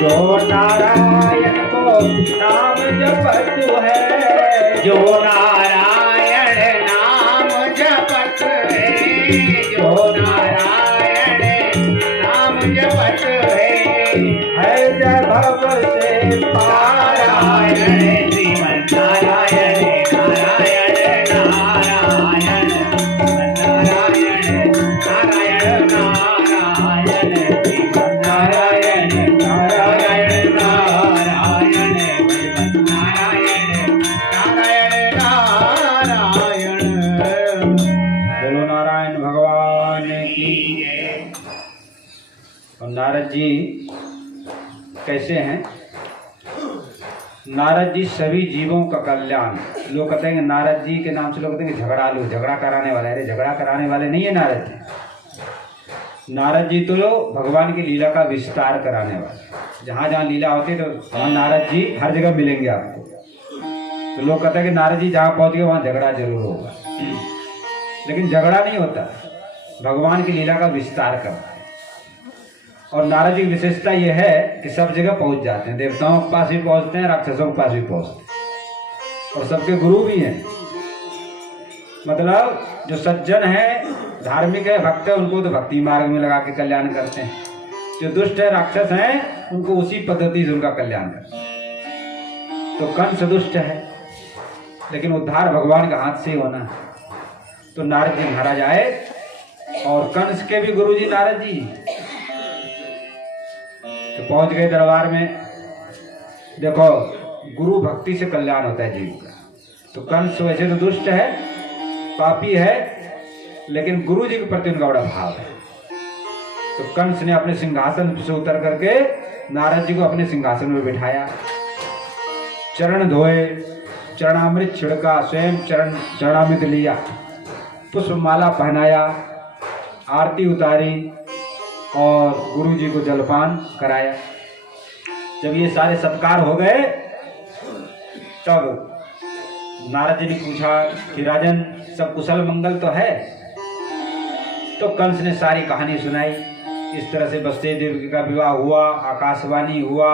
जो नारायण को नाम जपत है, जो नारायण नाम जपत है, जो नारायण नाम जपत है जब भव से नारायण, श्रीमन नारायण नारायण नारायण, नारायण नारायण नारायण, श्रीमन नारायण नारायण नारायण, नारायण नारायण नारायण। बोलो नारायण भगवान की। और नारद जी कैसे हैं? नारद जी सभी जीवों का कल्याण। लोग कहते हैं कि नारद जी के नाम से लोग कहते हैं कि झगड़ालू, झगड़ा कराने वाले। अरे झगड़ा कराने वाले नहीं है नारद जी। नारद जी तो भगवान की लीला का विस्तार कराने वाले। जहाँ जहाँ लीला होती है तो वहाँ नारद जी हर जगह मिलेंगे आपको। तो लोग कहते हैं कि नारद जी जहाँ पहुँच गए वहाँ झगड़ा जरूर होगा, लेकिन झगड़ा नहीं होता, भगवान की लीला का विस्तार करना है। और नारद जी की विशेषता यह है कि सब जगह पहुंच जाते हैं, देवताओं के पास भी पहुंचते हैं, राक्षसों के पास भी पहुंचते हैं, और सबके गुरु भी हैं। मतलब जो सज्जन है, धार्मिक है, भक्त है, उनको तो भक्ति मार्ग में लगा के कल्याण करते हैं। जो दुष्ट है, राक्षस हैं, उनको उसी पद्धति से उनका कल्याण करते हैं। तो कंस दुष्ट है, लेकिन उद्धार भगवान के हाथ से ही होना है। तो नारद जी महाराज आए, और कंस के भी गुरु जी नारद जी। तो पहुंच गए दरबार में। देखो, गुरु भक्ति से कल्याण होता है जीव का। तो कंस वैसे तो दुष्ट है, पापी है, लेकिन गुरु जी के प्रति उनका बड़ा भाव है। तो कंस ने अपने सिंहासन से उतर करके नारद जी को अपने सिंहासन में बिठाया, चरण धोए, चरणामृत छिड़का, स्वयं चरणामृत लिया, पुष्पमाला पहनाया, आरती उतारी और गुरु जी को जलपान कराया। जब ये सारे सत्कार हो गए, तब नारद जी ने पूछा कि राजन, सब कुशल मंगल तो है? तो कंस ने सारी कहानी सुनाई। इस तरह से वसुदेव देवकी का विवाह हुआ, आकाशवाणी हुआ,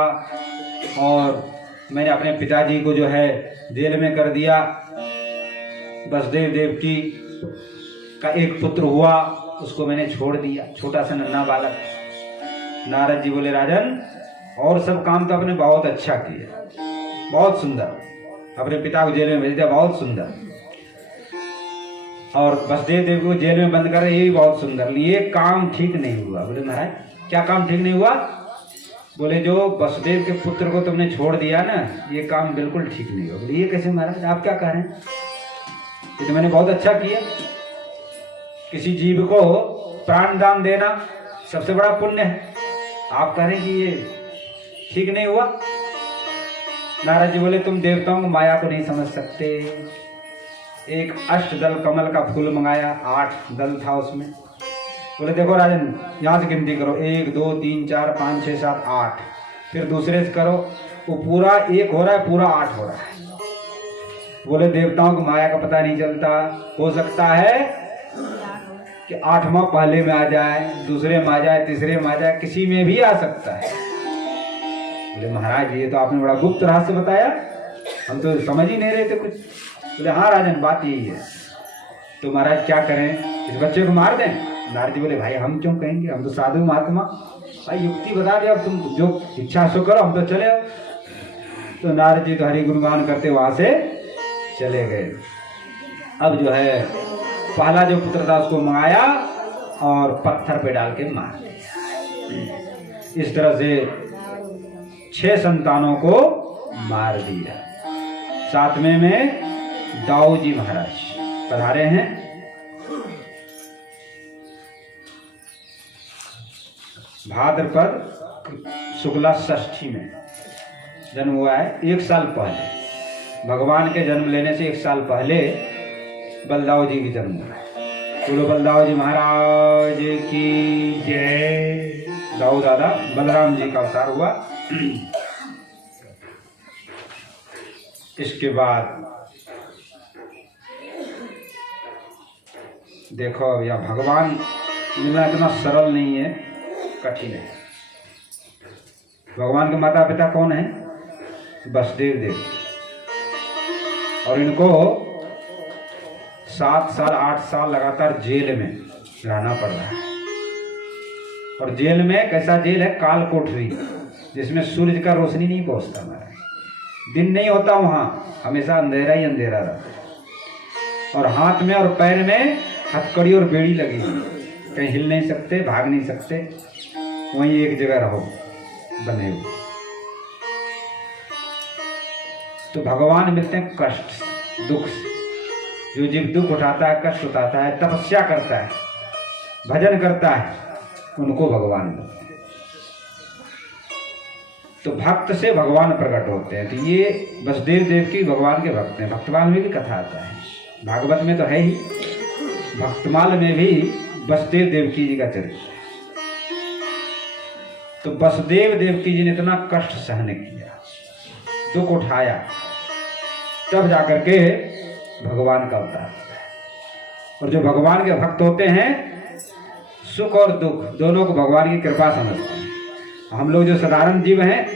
और मैंने अपने पिताजी को जो है जेल में कर दिया। वसुदेव देवकी का एक पुत्र हुआ, उसको मैंने छोड़ दिया, छोटा सा नन्हा बालक। नारद जी बोले, राजन, और सब काम तो आपने बहुत अच्छा किया, बहुत सुंदर, अपने पिता को जेल में भेज दिया, बहुत सुंदर, और वसुदेव देव को जेल में बंद कर, ये भी बहुत सुंदर, ये काम ठीक नहीं हुआ। बोले महाराज, क्या काम ठीक नहीं हुआ? बोले जो वसुदेव के पुत्र को तुमने छोड़ दिया ना, ये काम बिल्कुल ठीक नहीं हुआ। बोले ये कैसे महाराज, आप क्या कह रहे हैं? ये तो मैंने बहुत अच्छा किया। किसी जीव को प्राण दान देना सबसे बड़ा पुण्य है, आप कह रहे हैं कि ये ठीक नहीं हुआ? नारद जी बोले तुम देवताओं को माया को नहीं समझ सकते। एक अष्टदल कमल का फूल मंगाया, 8 दल था उसमें। बोले देखो राजन, यहाँ से गिनती करो, 1 2 3 4 5 6 7 8, फिर दूसरे से करो, वो पूरा 1 हो रहा है, पूरा 8 हो रहा है। बोले देवताओं को माया का पता नहीं चलता, हो सकता है कि 8वां पहले में आ जाए, दूसरे में आ जाए, तीसरे में आ जाए, किसी में भी आ सकता है। बोले महाराज ये तो आपने बड़ा गुप्त रहस्य बताया, हम तो समझ ही नहीं रहे थे कुछ। बोले हाँ राजन, बात यही है। तो महाराज क्या करें, इस बच्चे को मार दें? नारद जी बोले भाई हम क्यों कहेंगे, हम तो साधु महात्मा, भाई युक्ति बता दे, अब तुम जो इच्छा सो करो, हम तो चले। तो नारद जी तो हरि गुणगान करते वहां से चले गए। अब जो है पहला जो पुत्र था उसको मंगाया और पत्थर पे डाल के मार दिया। इस तरह से 6 संतानों को मार दिया। 7वें में दाऊ जी महाराज पधारे हैं। भाद्रपद शुक्ला षष्ठी में जन्म हुआ है। 1 साल पहले, भगवान के जन्म लेने से 1 साल पहले बलदाऊ जी की जन्म हुआ है। बोलो बलदाऊ जी महाराज की जय। दाऊ दादा बलराम जी का अवतार हुआ। इसके बाद देखो अब यह भगवान मिलना इतना सरल नहीं है, कठिन है। भगवान के माता पिता कौन है? वसुदेव देव। और इनको 7 साल 8 साल लगातार जेल में रहना पड़ रहा है। और जेल में कैसा जेल है? काल कोठरी, जिसमें सूरज का रोशनी नहीं पहुंचता, दिन नहीं होता, वहां हमेशा अंधेरा ही अंधेरा रहता। और हाथ में और पैर में हथकड़ी और बेड़ी लगी, कहीं हिल नहीं सकते, भाग नहीं सकते, वहीं एक जगह रहो बने हुए। तो भगवान मिलते हैं कष्ट दुख से। जो जीव दुख उठाता है, कष्ट उठाता है, तपस्या करता है, भजन करता है, उनको भगवान मिलते हैं। तो भक्त से भगवान प्रकट होते हैं। तो ये वसुदेव देव की भगवान के भक्त हैं। भक्तमाल में भी कथा आता है, भागवत में तो है ही, भक्तमाल में भी वसुदेव देवकी जी का चरित्र है। तो वसुदेव देवकी जी ने इतना कष्ट सहन किया, दुख उठाया, तब जाकर के भगवान का अवतार होता है। और जो भगवान के भक्त होते हैं, सुख और दुख दोनों को भगवान की कृपा समझते हैं। हम लोग जो साधारण जीव हैं,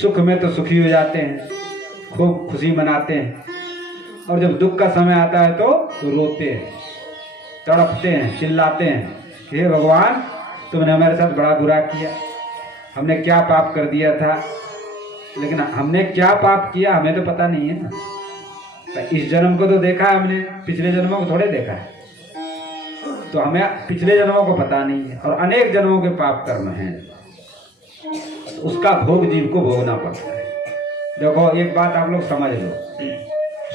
सुख में तो सुखी हो जाते हैं, खूब खुशी मनाते हैं, और जब दुख का समय आता है तो रोते हैं, तड़पते हैं, चिल्लाते हैं, हे भगवान तुमने हमारे साथ बड़ा बुरा किया, हमने क्या पाप कर दिया था। लेकिन हमने क्या पाप किया हमें तो पता नहीं है ना। तो इस जन्म को तो देखा है हमने, पिछले जन्मों को थोड़े देखा है। तो हमें पिछले जन्मों को पता नहीं है, और अनेक जन्मों के पाप कर्म हैं, तो उसका भोग जीव को भोगना पड़ता है। देखो एक बात आप लोग समझ लो,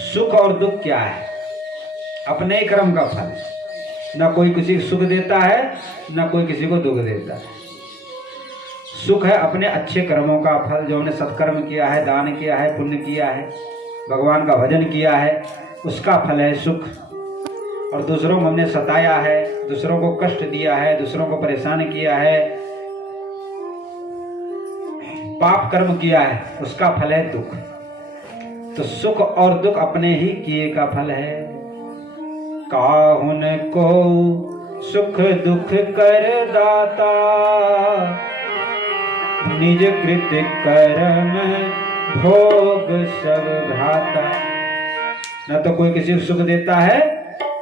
सुख और दुख क्या है? अपने ही कर्म का फल। न कोई किसी को सुख देता है, न कोई किसी को दुख देता है। सुख है अपने अच्छे कर्मों का फल, जो हमने सत्कर्म किया है, दान किया है, पुण्य किया है, भगवान का भजन किया है, उसका फल है सुख। और दूसरों को हमने सताया है, दूसरों को कष्ट दिया है, दूसरों को परेशान किया है, पाप कर्म किया है, उसका फल है दुख। तो सुख और दुख अपने ही किए का फल है। काहुन को सुख दुख कर दाता, निज कृत कर्म भोग सब भ्राता। न तो कोई किसी को सुख देता है,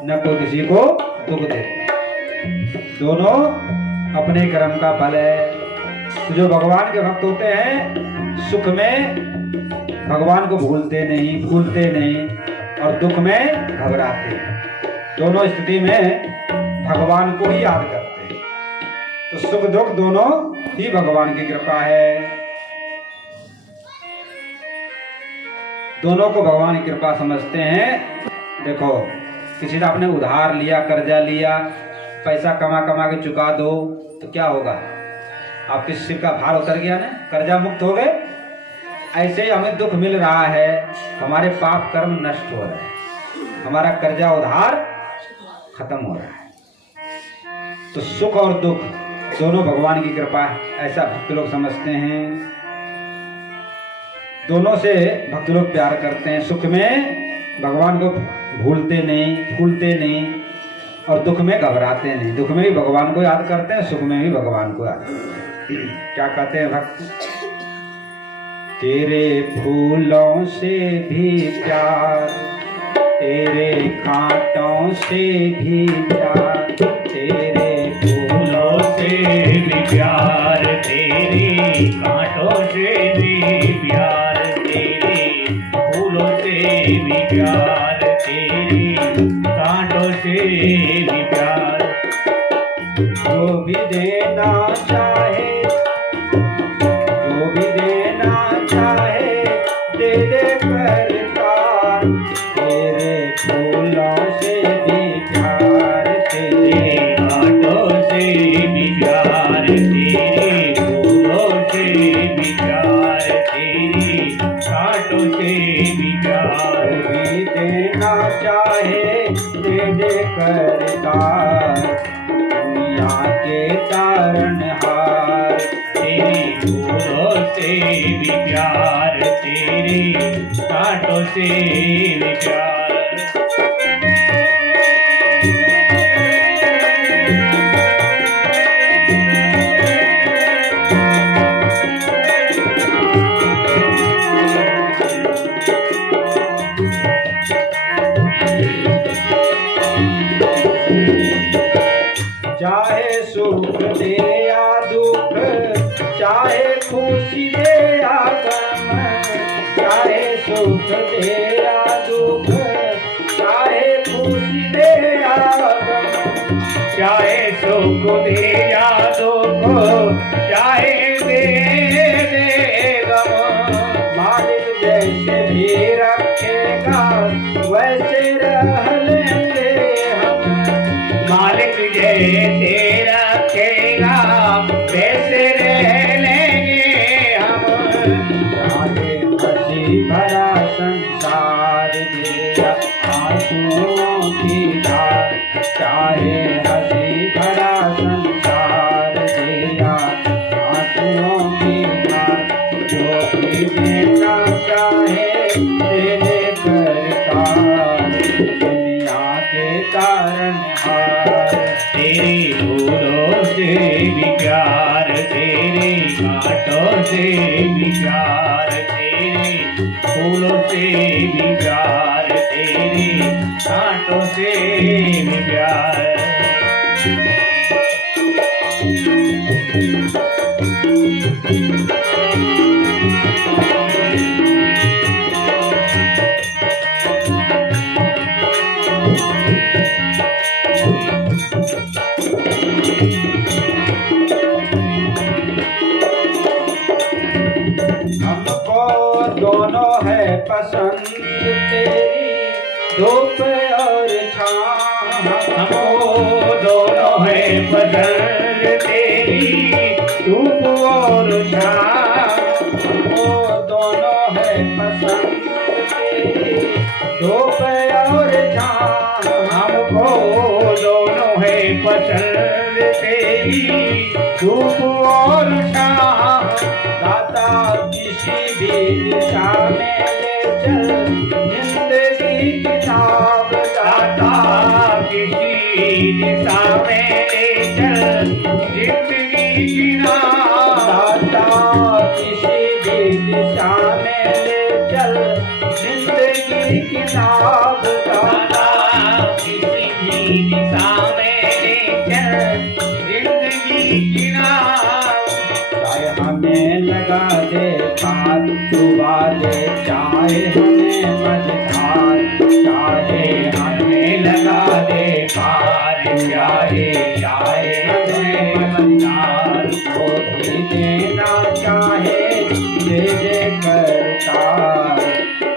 न कोई किसी को दुख देता है, दोनों अपने कर्म का फल है। तो जो भगवान के भक्त होते हैं, सुख में भगवान को भूलते नहीं, भूलते नहीं, और दुख में घबराते हैं। दोनों स्थिति में भगवान को ही याद करते हैं। तो सुख दुख दोनों ही भगवान की कृपा है। दोनों को भगवान की कृपा समझते हैं। देखो, किसी ने आपने उधार लिया, कर्जा लिया, पैसा कमा कमा के चुका दो तो क्या होगा? आपके सिर का भार उतर गया ना, कर्जा मुक्त हो गए। ऐसे ही हमें दुख मिल रहा है, हमारे पाप कर्म नष्ट हो रहे हैं, हमारा कर्जा उधार खत्म हो रहा है। तो सुख और दुख दोनों भगवान की कृपा है, ऐसा भक्त लोग समझते हैं। दोनों से भक्त लोग प्यार करते हैं। सुख में भगवान को भूलते नहीं, भूलते नहीं, और दुख में घबराते नहीं। दुख में भी भगवान को याद करते हैं, सुख में भी भगवान को याद करते हैं। क्या कहते हैं भक्त? तेरे फूलों से भी प्यार, तेरे कांटों से भी प्यार, तेरे फूलों से भी प्यार, तेरे कांटों से भी प्यार, तेरे फूलों से भी प्यार, तेरे कांटों से भी प्यार। जो भी देना चाहे, जो भी देना चाहे, दे दे करतार, तेरे फूलों से भी प्यार, तेरे कांटों से भी प्यार, तेरे फूलों से भी प्यार, तेरे कांटों से भी प्यार। भी देना चाहे दे दे करतार, दुनिया के तारनहार, तेरे फूलों से भी प्यार, तेरे कांटों से भी प्यार। चाहे सुख दे या दुख, चाहे खुशी दे या गम, चाहे सुख दे या दुख, चाहे खुशी दे या गम, चाहे सुख दे या दुख, चाहे दे गम, मालिक जैसे भी रखेगा वैसे रह लेंगे हम, मालिक जैसे रखेगा वैसे रह लेंगे हम। चाहे हंसी भरा संसार दिया आंसुओं की धार, चाहे हंसी भरा संसार दिया आंसुओं की धार, जो भी देना चाहे दे करतार, दुनिया के तारनहार, तेरे फूलों से भी प्यार, तेरे कांटों से भी प्यार, तेरे फूलों से भी प्यार, तेरे कांटों से भी प्यार। हमको दोनों है पसंद तेरी धूप और छाँव, हमको दोनों है पसंद तेरी धूप और छाँव, हमको दोनों है पसंद तेरी धूप और छाँव, हमको दोनों है पसंद तेरी धूप और छाँव। दाता किसी भी दिशा में ले चल जिंदगी की नाव, दाता किसी दिशा में ले चल जिंदगी की नाव, दाता किसी भी दिशा में ले चल जिंदगी की नाव, दाता किसी भी दिशा में ले चल जिंदगी की नाव। चाहे हमें लगा दे पार डुबा दे, चाहे हमें मझधार, चाहे हमें लगा दे पार, चाहे हमें मझधार, देना चाहे दे दे करतार,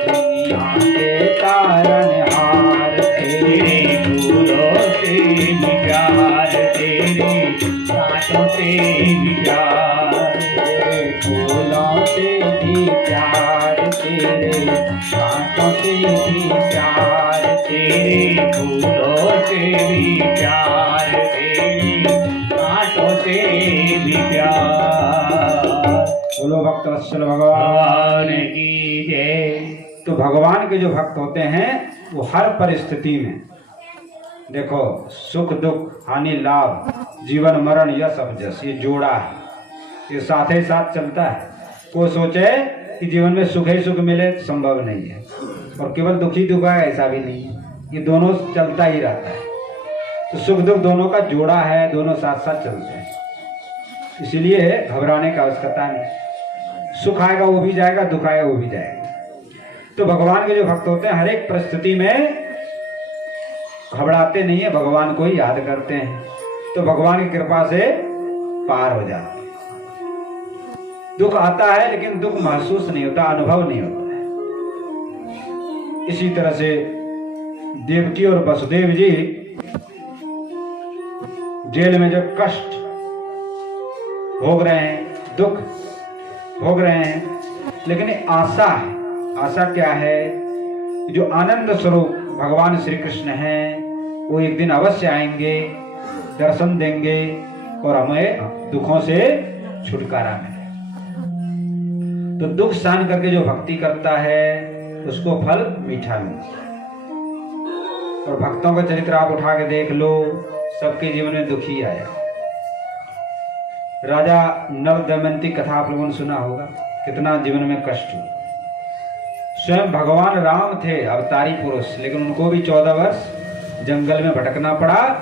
दुनिया के तारनहार तेरे फूलों से भी प्यार, तेरे कांटों से भी प्यार, तेरे फूलों से भी प्यार, तेरे कांटों से भी प्यार, तेरे फूलों से भी प्यार, तेरे कांटों से भी प्यार। बोलो भक्तवत्सल भगवान। भगवान की जय। तो भगवान के जो भक्त होते हैं वो हर परिस्थिति में, देखो सुख दुख हानि लाभ जीवन मरण यश अपजस, ये जोड़ा है, ये साथ ही साथ चलता है। कोई सोचे कि जीवन में सुख ही सुख मिले, संभव नहीं है, और केवल दुखी दुख है ऐसा भी नहीं है, ये दोनों चलता ही रहता है। तो सुख दुख दोनों का जोड़ा है, दोनों साथ साथ चलते हैं, इसलिए घबराने का आवश्यकता नहीं। सुख आएगा वो भी जाएगा, दुख आएगा वो भी जाएगा। तो भगवान के जो भक्त होते हैं हर एक परिस्थिति में घबराते नहीं है, भगवान को ही याद करते हैं, तो भगवान की कृपा से पार हो जाते हैं। दुख आता है लेकिन दुख महसूस नहीं होता, अनुभव नहीं होता है। इसी तरह से देवकी और वसुदेव जी जेल में जब कष्ट भोग रहे हैं, दुख भोग रहे हैं, लेकिन आशा है। आशा क्या है? जो आनंद स्वरूप भगवान श्री कृष्ण हैं वो एक दिन अवश्य आएंगे, दर्शन देंगे और हमें दुखों से छुटकारा मिले। तो दुख सहन करके जो भक्ति करता है उसको फल मीठा मिलता है। और भक्तों का चरित्र आप उठा के देख लो, सबके जीवन में दुख ही आया। राजा नल दमयंती कथा आप लोगों ने सुना होगा, कितना जीवन में कष्ट हुआ। स्वयं भगवान राम थे अवतारी पुरुष, लेकिन उनको भी 14 वर्ष जंगल में भटकना पड़ा,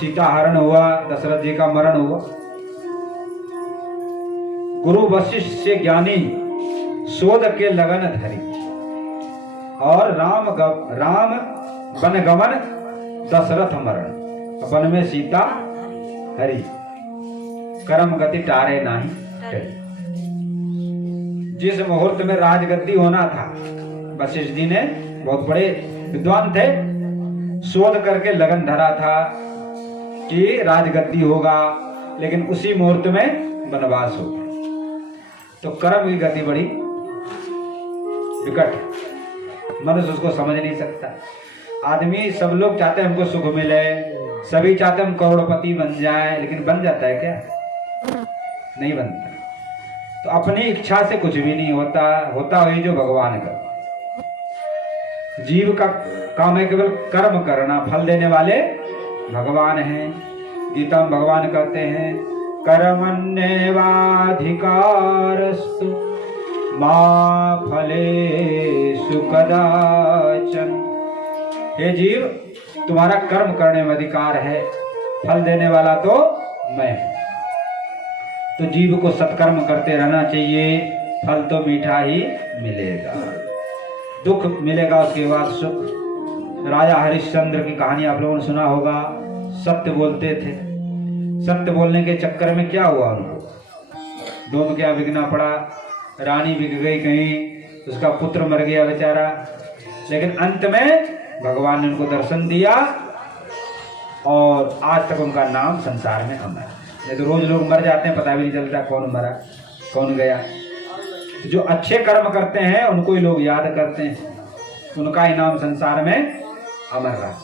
सीता हरण हुआ, दशरथ जी का मरण हुआ। गुरु वशिष्ठ से ज्ञानी शोध के लगन धरी, और राम वन गमन दशरथ मरण, वन में सीता हरी, कर्म गति टारे नाही टली। जिस मुहूर्त में राजगद्दी होना था, वशिष्ठ जी ने, बहुत बड़े विद्वान थे, शोध करके लगन धरा था कि राजगद्दी होगा, लेकिन उसी मुहूर्त में वनवास हो गया। तो कर्म की गति बड़ी विकट, मनुष्य उसको समझ नहीं सकता। आदमी, सब लोग चाहते हैं हमको सुख मिले, सभी चाहते हैं हम करोड़पति बन जाएं, लेकिन बन जाता है क्या? नहीं बनता। तो अपनी इच्छा से कुछ भी नहीं होता, होता वही जो भगवान का। जीव का काम है केवल कर्म करना, फल देने वाले भगवान हैं। गीता में भगवान कहते हैं, कर्मण्येवाधिकारस्तु मा फलेषु कदाचन। हे जीव, तुम्हारा कर्म करने में अधिकार है, फल देने वाला तो मैं हूं। तो जीव को सत्कर्म करते रहना चाहिए, फल तो मीठा ही मिलेगा, दुख मिलेगा उसके बाद सुख। राजा हरिश्चंद्र की कहानी आप लोगों ने सुना होगा, सत्य बोलते थे, सत्य बोलने के चक्कर में क्या हुआ उनको, दोनों क्या बिकना पड़ा, रानी बिक गई कहीं, उसका पुत्र मर गया बेचारा, लेकिन अंत में भगवान ने उनको दर्शन दिया और आज तक उनका नाम संसार में अमर है। नहीं तो रोज लोग मर जाते हैं, पता भी नहीं चलता कौन मरा कौन गया। जो अच्छे कर्म करते हैं उनको ही लोग याद करते हैं, उनका ही नाम संसार में अमर रहता है।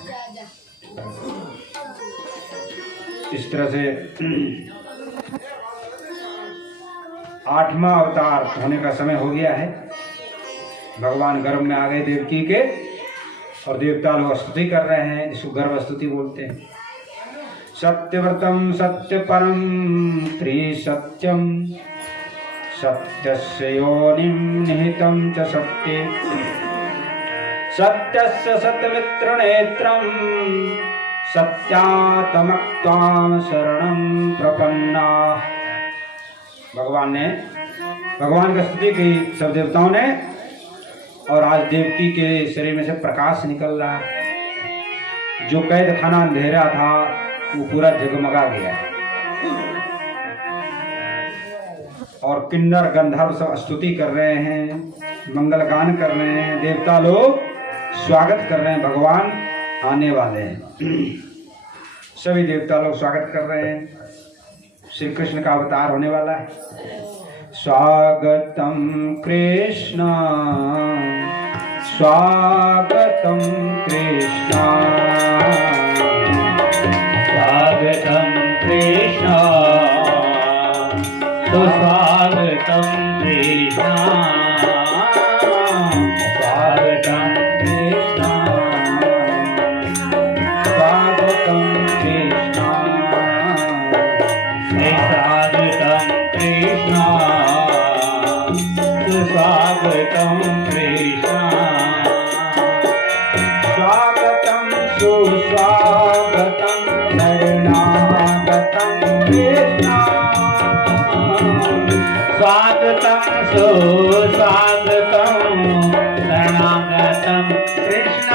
इस तरह से 8वां अवतार होने का समय हो गया है। भगवान गर्भ में आ गए देवकी के, और देवता लोग स्तुति कर रहे हैं, जिसको गर्भ स्तुति बोलते हैं। सत्यव्रतम सत्य परम त्रिसत्यम सत्यस्य योनिं निहितं च सत्ये सत्यस्य सत्मित्र नेत्रं सत्यात्मक्त्वां शरणं प्रपन्ना। भगवान की स्तुति की सब देवताओं ने, और आज देवकी के शरीर में से प्रकाश निकल रहा है। जो कैद खाना अंधेरा था वो पूरा जगमगा गया है। और किन्नर गंधर्व सब स्तुति कर रहे हैं, मंगल गान कर रहे हैं, देवता लोग स्वागत कर रहे हैं, भगवान आने वाले हैं। सभी देवता लोग स्वागत कर रहे हैं, श्री कृष्ण का अवतार होने वाला है। स्वागतम कृष्ण स्वागतम कृष्ण स्वागतं कृष्ण सुस्वागतं कृष्ण स्वागतं कृष्ण स्वागतम कृष्ण स्वागतं कृष्ण सुस्वागतं कृष्ण स्वागतम सुस्वागतम शरणागतम कृष्ण स्वागतं सुस्वागतं शरणागतं कृष्ण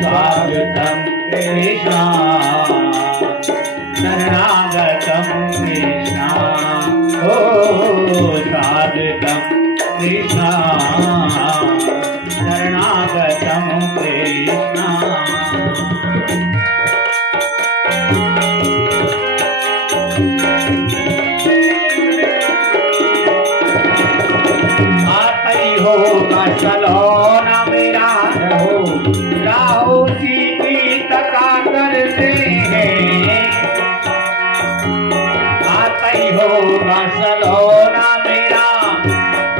स्वागतं कृष्ण शरणागतं कृष्ण ओ स्वागतं कृष्ण शरणागतं कृष्ण आतई होगा सलोना मेरा राहु सीधी तका करते हैं आतई होगा सलोना मेरा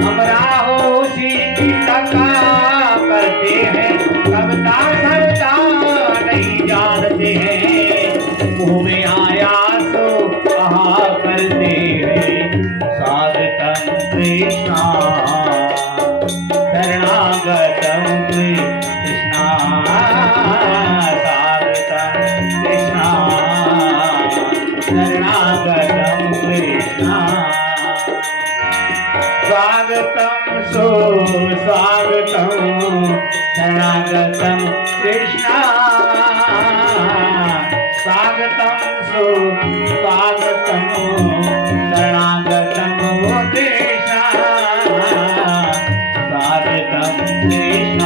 हम राहु सीधी तका करते हैं कविता सरता नहीं जानते हैं मुँह में आया सो कहा करते हैं स्वागतं कृष्ण शरणागतं कृष्ण स्वागतं कृष्ण शरणागतं कृष्ण स्वागतं सुस्वागतं शरणागतं कृष्ण स्वागतं सुस्वागतं शरणागतं कृष्ण स्वागतं कृष्ण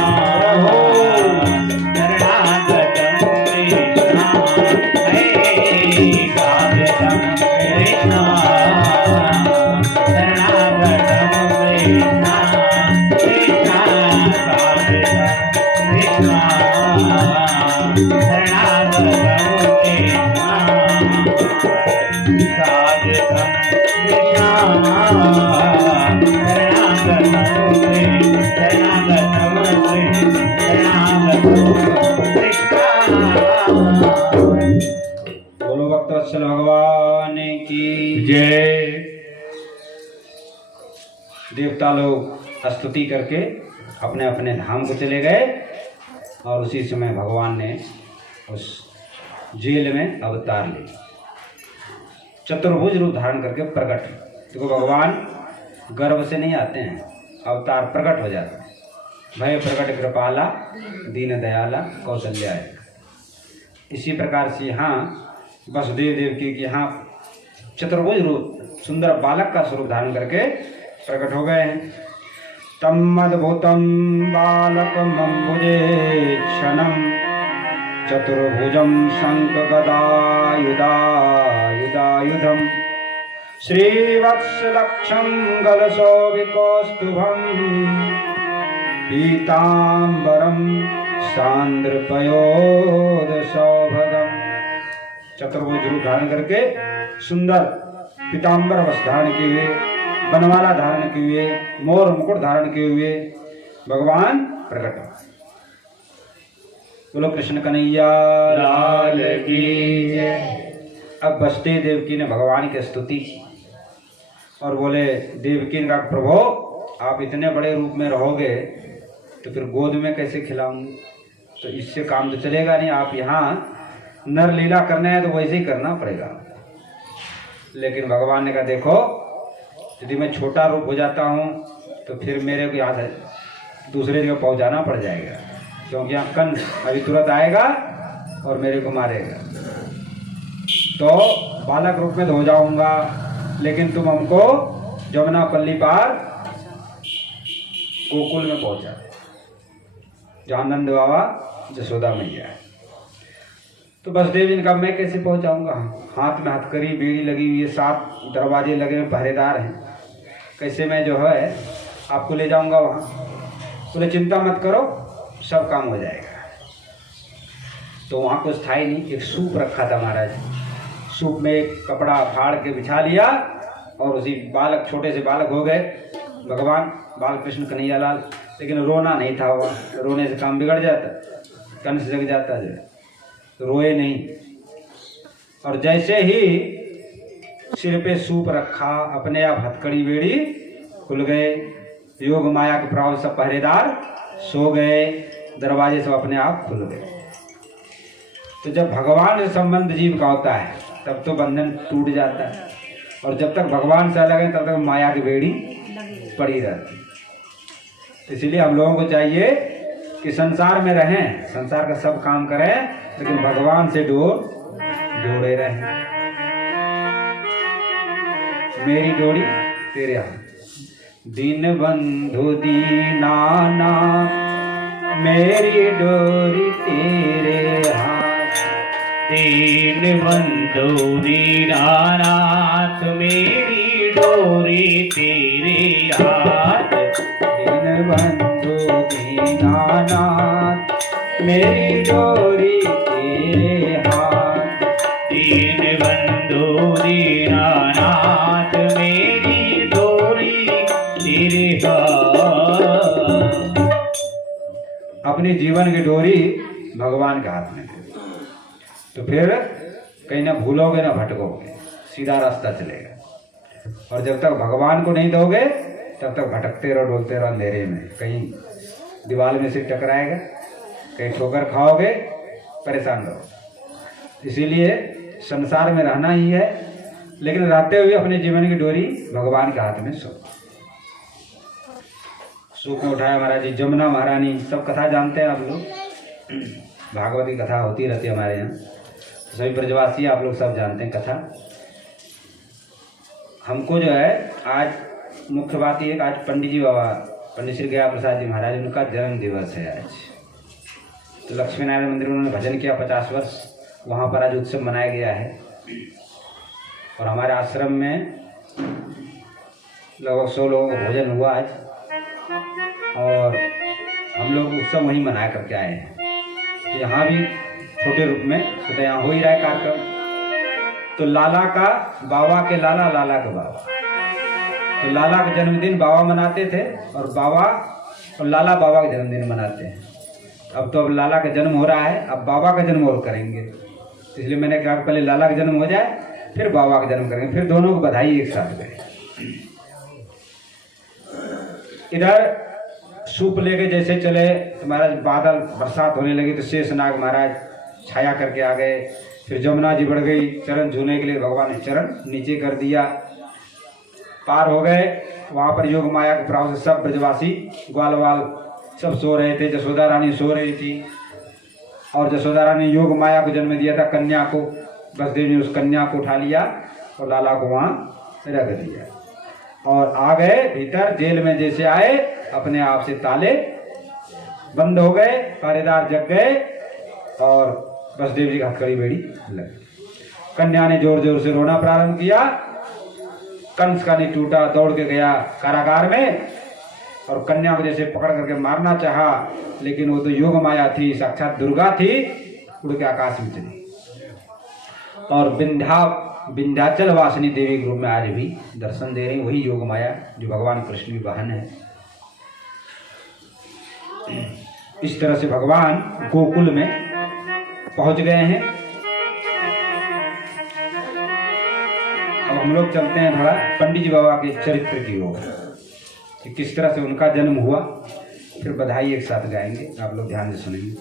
शरणागतं कृष्ण हे स्वागतं कृष्ण शरणागतं कृष्ण कृष्ण स्वागतं कृष्ण शरणागतं कृष्ण स्वागतं बोलो भक्तवत्सल भगवान की जय। देवता लोग स्तुति करके अपने अपने धाम को चले गए और उसी समय भगवान ने उस जेल में अवतार ले चतुर्भुज रूप धारण करके प्रकट। देखो भगवान गर्भ से नहीं आते हैं, अवतार प्रकट हो जाता है। भय प्रकट कृपाला दीन दयाला कौशल्या है। इसी प्रकार से यहाँ वसुदेव देवकी के यहाँ चतुर्भुज रूप सुंदर बालक का स्वरूप धारण करके प्रकट हो गए हैं। तमद्भुतं बालकमम्बुजे क्षणं चतुर्भुजं शङ्खगदायुधायुधं श्रीवत्सलक्षं गलशोभिकौस्तुभं पीताम्बरं सान्द्रपयोदशौभगम्। चतुर्भुज रूप धारण करके सुंदर पीताम्बर वस्त्र धारण किए हुए, बनवाला धारण किए हुए, मोर मुकुट धारण किए हुए भगवान प्रकट हो। बोलो कृष्ण कन्हैया लाल की जय। अब बसते देवकी ने भगवान की स्तुति की और बोले देवकी का प्रभु आप इतने बड़े रूप में रहोगे तो फिर गोद में कैसे खिलाऊंगी, तो इससे काम तो चलेगा नहीं। आप यहाँ नर लीला करना है तो वैसे ही करना पड़ेगा। लेकिन भगवान ने कहा देखो यदि मैं छोटा रूप हो जाता हूँ तो फिर मेरे को यहाँ दूसरे जगह पहुँचाना पड़ जाएगा, क्योंकि यहाँ कंस अभी तुरंत आएगा और मेरे को मारेगा। तो बालक रूप में हो जाऊंगा, लेकिन तुम हमको जमुना पल्ली पार गोकुल में पहुंचा दे, जहाँ नंद बाबा जसोदा मैया है। तो बसदेव जी ने कहा मैं कैसे पहुंचाऊंगा, हाथ में हथकड़ी बेड़ी लगी हुई है, 7 दरवाजे लगे हुए, पहरेदार हैं, कैसे मैं जो है आपको ले जाऊंगा वहाँ। बोले चिंता मत करो, सब काम हो जाएगा। तो वहाँ कुछ था ही नहीं, एक सूप रखा था महाराज। सूप में एक कपड़ा फाड़ के बिछा लिया और उसी बालक, छोटे से बालक हो गए भगवान बाल कृष्ण कन्हैया लाल। लेकिन रोना नहीं था वहाँ, रोने से काम बिगड़ जाता, कंस जग जाता जो, तो रोए नहीं। और जैसे ही सिर पे सूप रखा, अपने आप हथकड़ी बेड़ी खुल गए, योग माया के प्रभाव सब पहरेदार सो गए, दरवाजे सब अपने आप खुल गए। तो जब भगवान से संबंध जीव का होता है तब तो बंधन टूट जाता है, और जब तक भगवान से अलग है तब तक माया की बेड़ी पड़ी रहती। इसलिए हम लोगों को चाहिए कि संसार में रहें, संसार का सब काम करें, लेकिन भगवान से जोड़े रहें। मेरी डोरी तेरे हाथ, दीन बंधु दीनाना, मेरी डोरी तेरे हाथ, दीन बंधु दीनानाथ, मेरी डोरी तेरे हाथ, दीन बंधु दीनानाथ, मेरी डोरी तेरे हाथ, दीन बंधु दीनानाथ, मेरी डोरी तेरे हाथ। अपने जीवन की डोरी भगवान के हाथ में दे, तो फिर कहीं ना भूलोगे ना भटकोगे, सीधा रास्ता चलेगा। और जब तक भगवान को नहीं दोगे तब तक भटकते रहो, डोलते रहो अंधेरे में, कहीं दीवार में सिर टकराएगा, कहीं ठोकर खाओगे, परेशान रहो। इसीलिए संसार में रहना ही है, लेकिन रहते हुए अपने जीवन की डोरी भगवान के हाथ में सूप में उठाया महाराज जी। जमुना महारानी, सब कथा जानते हैं आप लोग, भागवती कथा होती रहती है हमारे यहाँ, सभी ब्रजवासी आप लोग सब जानते हैं कथा। हमको जो है आज मुख्य बात ये, आज पंडित जी बाबा, पंडित श्री गया प्रसाद जी महाराज, उनका जन्म दिवस है आज। तो लक्ष्मी नारायण मंदिर उन्होंने भजन किया 50 वर्ष, वहाँ पर आज उत्सव मनाया गया है। और हमारे आश्रम में लगभग 100 लोगों का भोजन हुआ आज, और हम लोग उत्सव वहीं मना करके आए हैं। तो यहाँ भी छोटे रूप में तो यहाँ हो ही रहा है कार्यक्रम। तो लाला का बाबा के लाला, लाला के बाबा, तो लाला का जन्मदिन बाबा मनाते थे, और बाबा और लाला बाबा का जन्मदिन मनाते हैं। अब लाला का जन्म हो रहा है, अब बाबा का जन्म और करेंगे। इसलिए मैंने कहा पहले लाला का जन्म हो जाए, फिर बाबा का जन्म करेंगे, फिर दोनों को बधाई एक साथ गए। इधर सूप लेके जैसे चले तो महाराज बादल बरसात होने लगी, तो शेषनाग महाराज छाया करके आ गए। फिर जमुना जी बढ़ गई, चरण छूने के लिए भगवान ने चरण नीचे कर दिया, पार हो गए। वहाँ पर योग माया के प्रभाव से सब ब्रजवासी ग्वाल वाल सब सो रहे थे, जसोदा रानी सो रही थी, और जसोदा रानी योग माया को जन्म दिया था, कन्या को। बसदेव ने उस कन्या को उठा लिया और लाला को वहाँ रख दिया, और आ गए भीतर। जेल में जैसे आए, अपने आप से ताले बंद हो गए, पहरेदार जग गए, और बसदेव जी का हथकड़ी बेड़ी लगी। कन्या ने जोर जोर से रोना प्रारंभ किया। कंस का नहीं टूटा, दौड़ के गया कारागार में, और कन्या को जैसे पकड़ करके मारना चाहा, लेकिन वो तो योग माया थी, साक्षात दुर्गा थी, उड़ के आकाश में चली। और विंध्याचल वासिनी देवी के रूप में आज भी दर्शन दे रही, वही योग माया जो भगवान कृष्ण की बहन है। इस तरह से भगवान गोकुल में पहुंच गए हैं। अब हम लोग चलते हैं थोड़ा पंडित जी बाबा के चरित्र की ओर, कि किस तरह से उनका जन्म हुआ, फिर बधाई एक साथ गाएंगे, आप लोग ध्यान से सुनेंगे।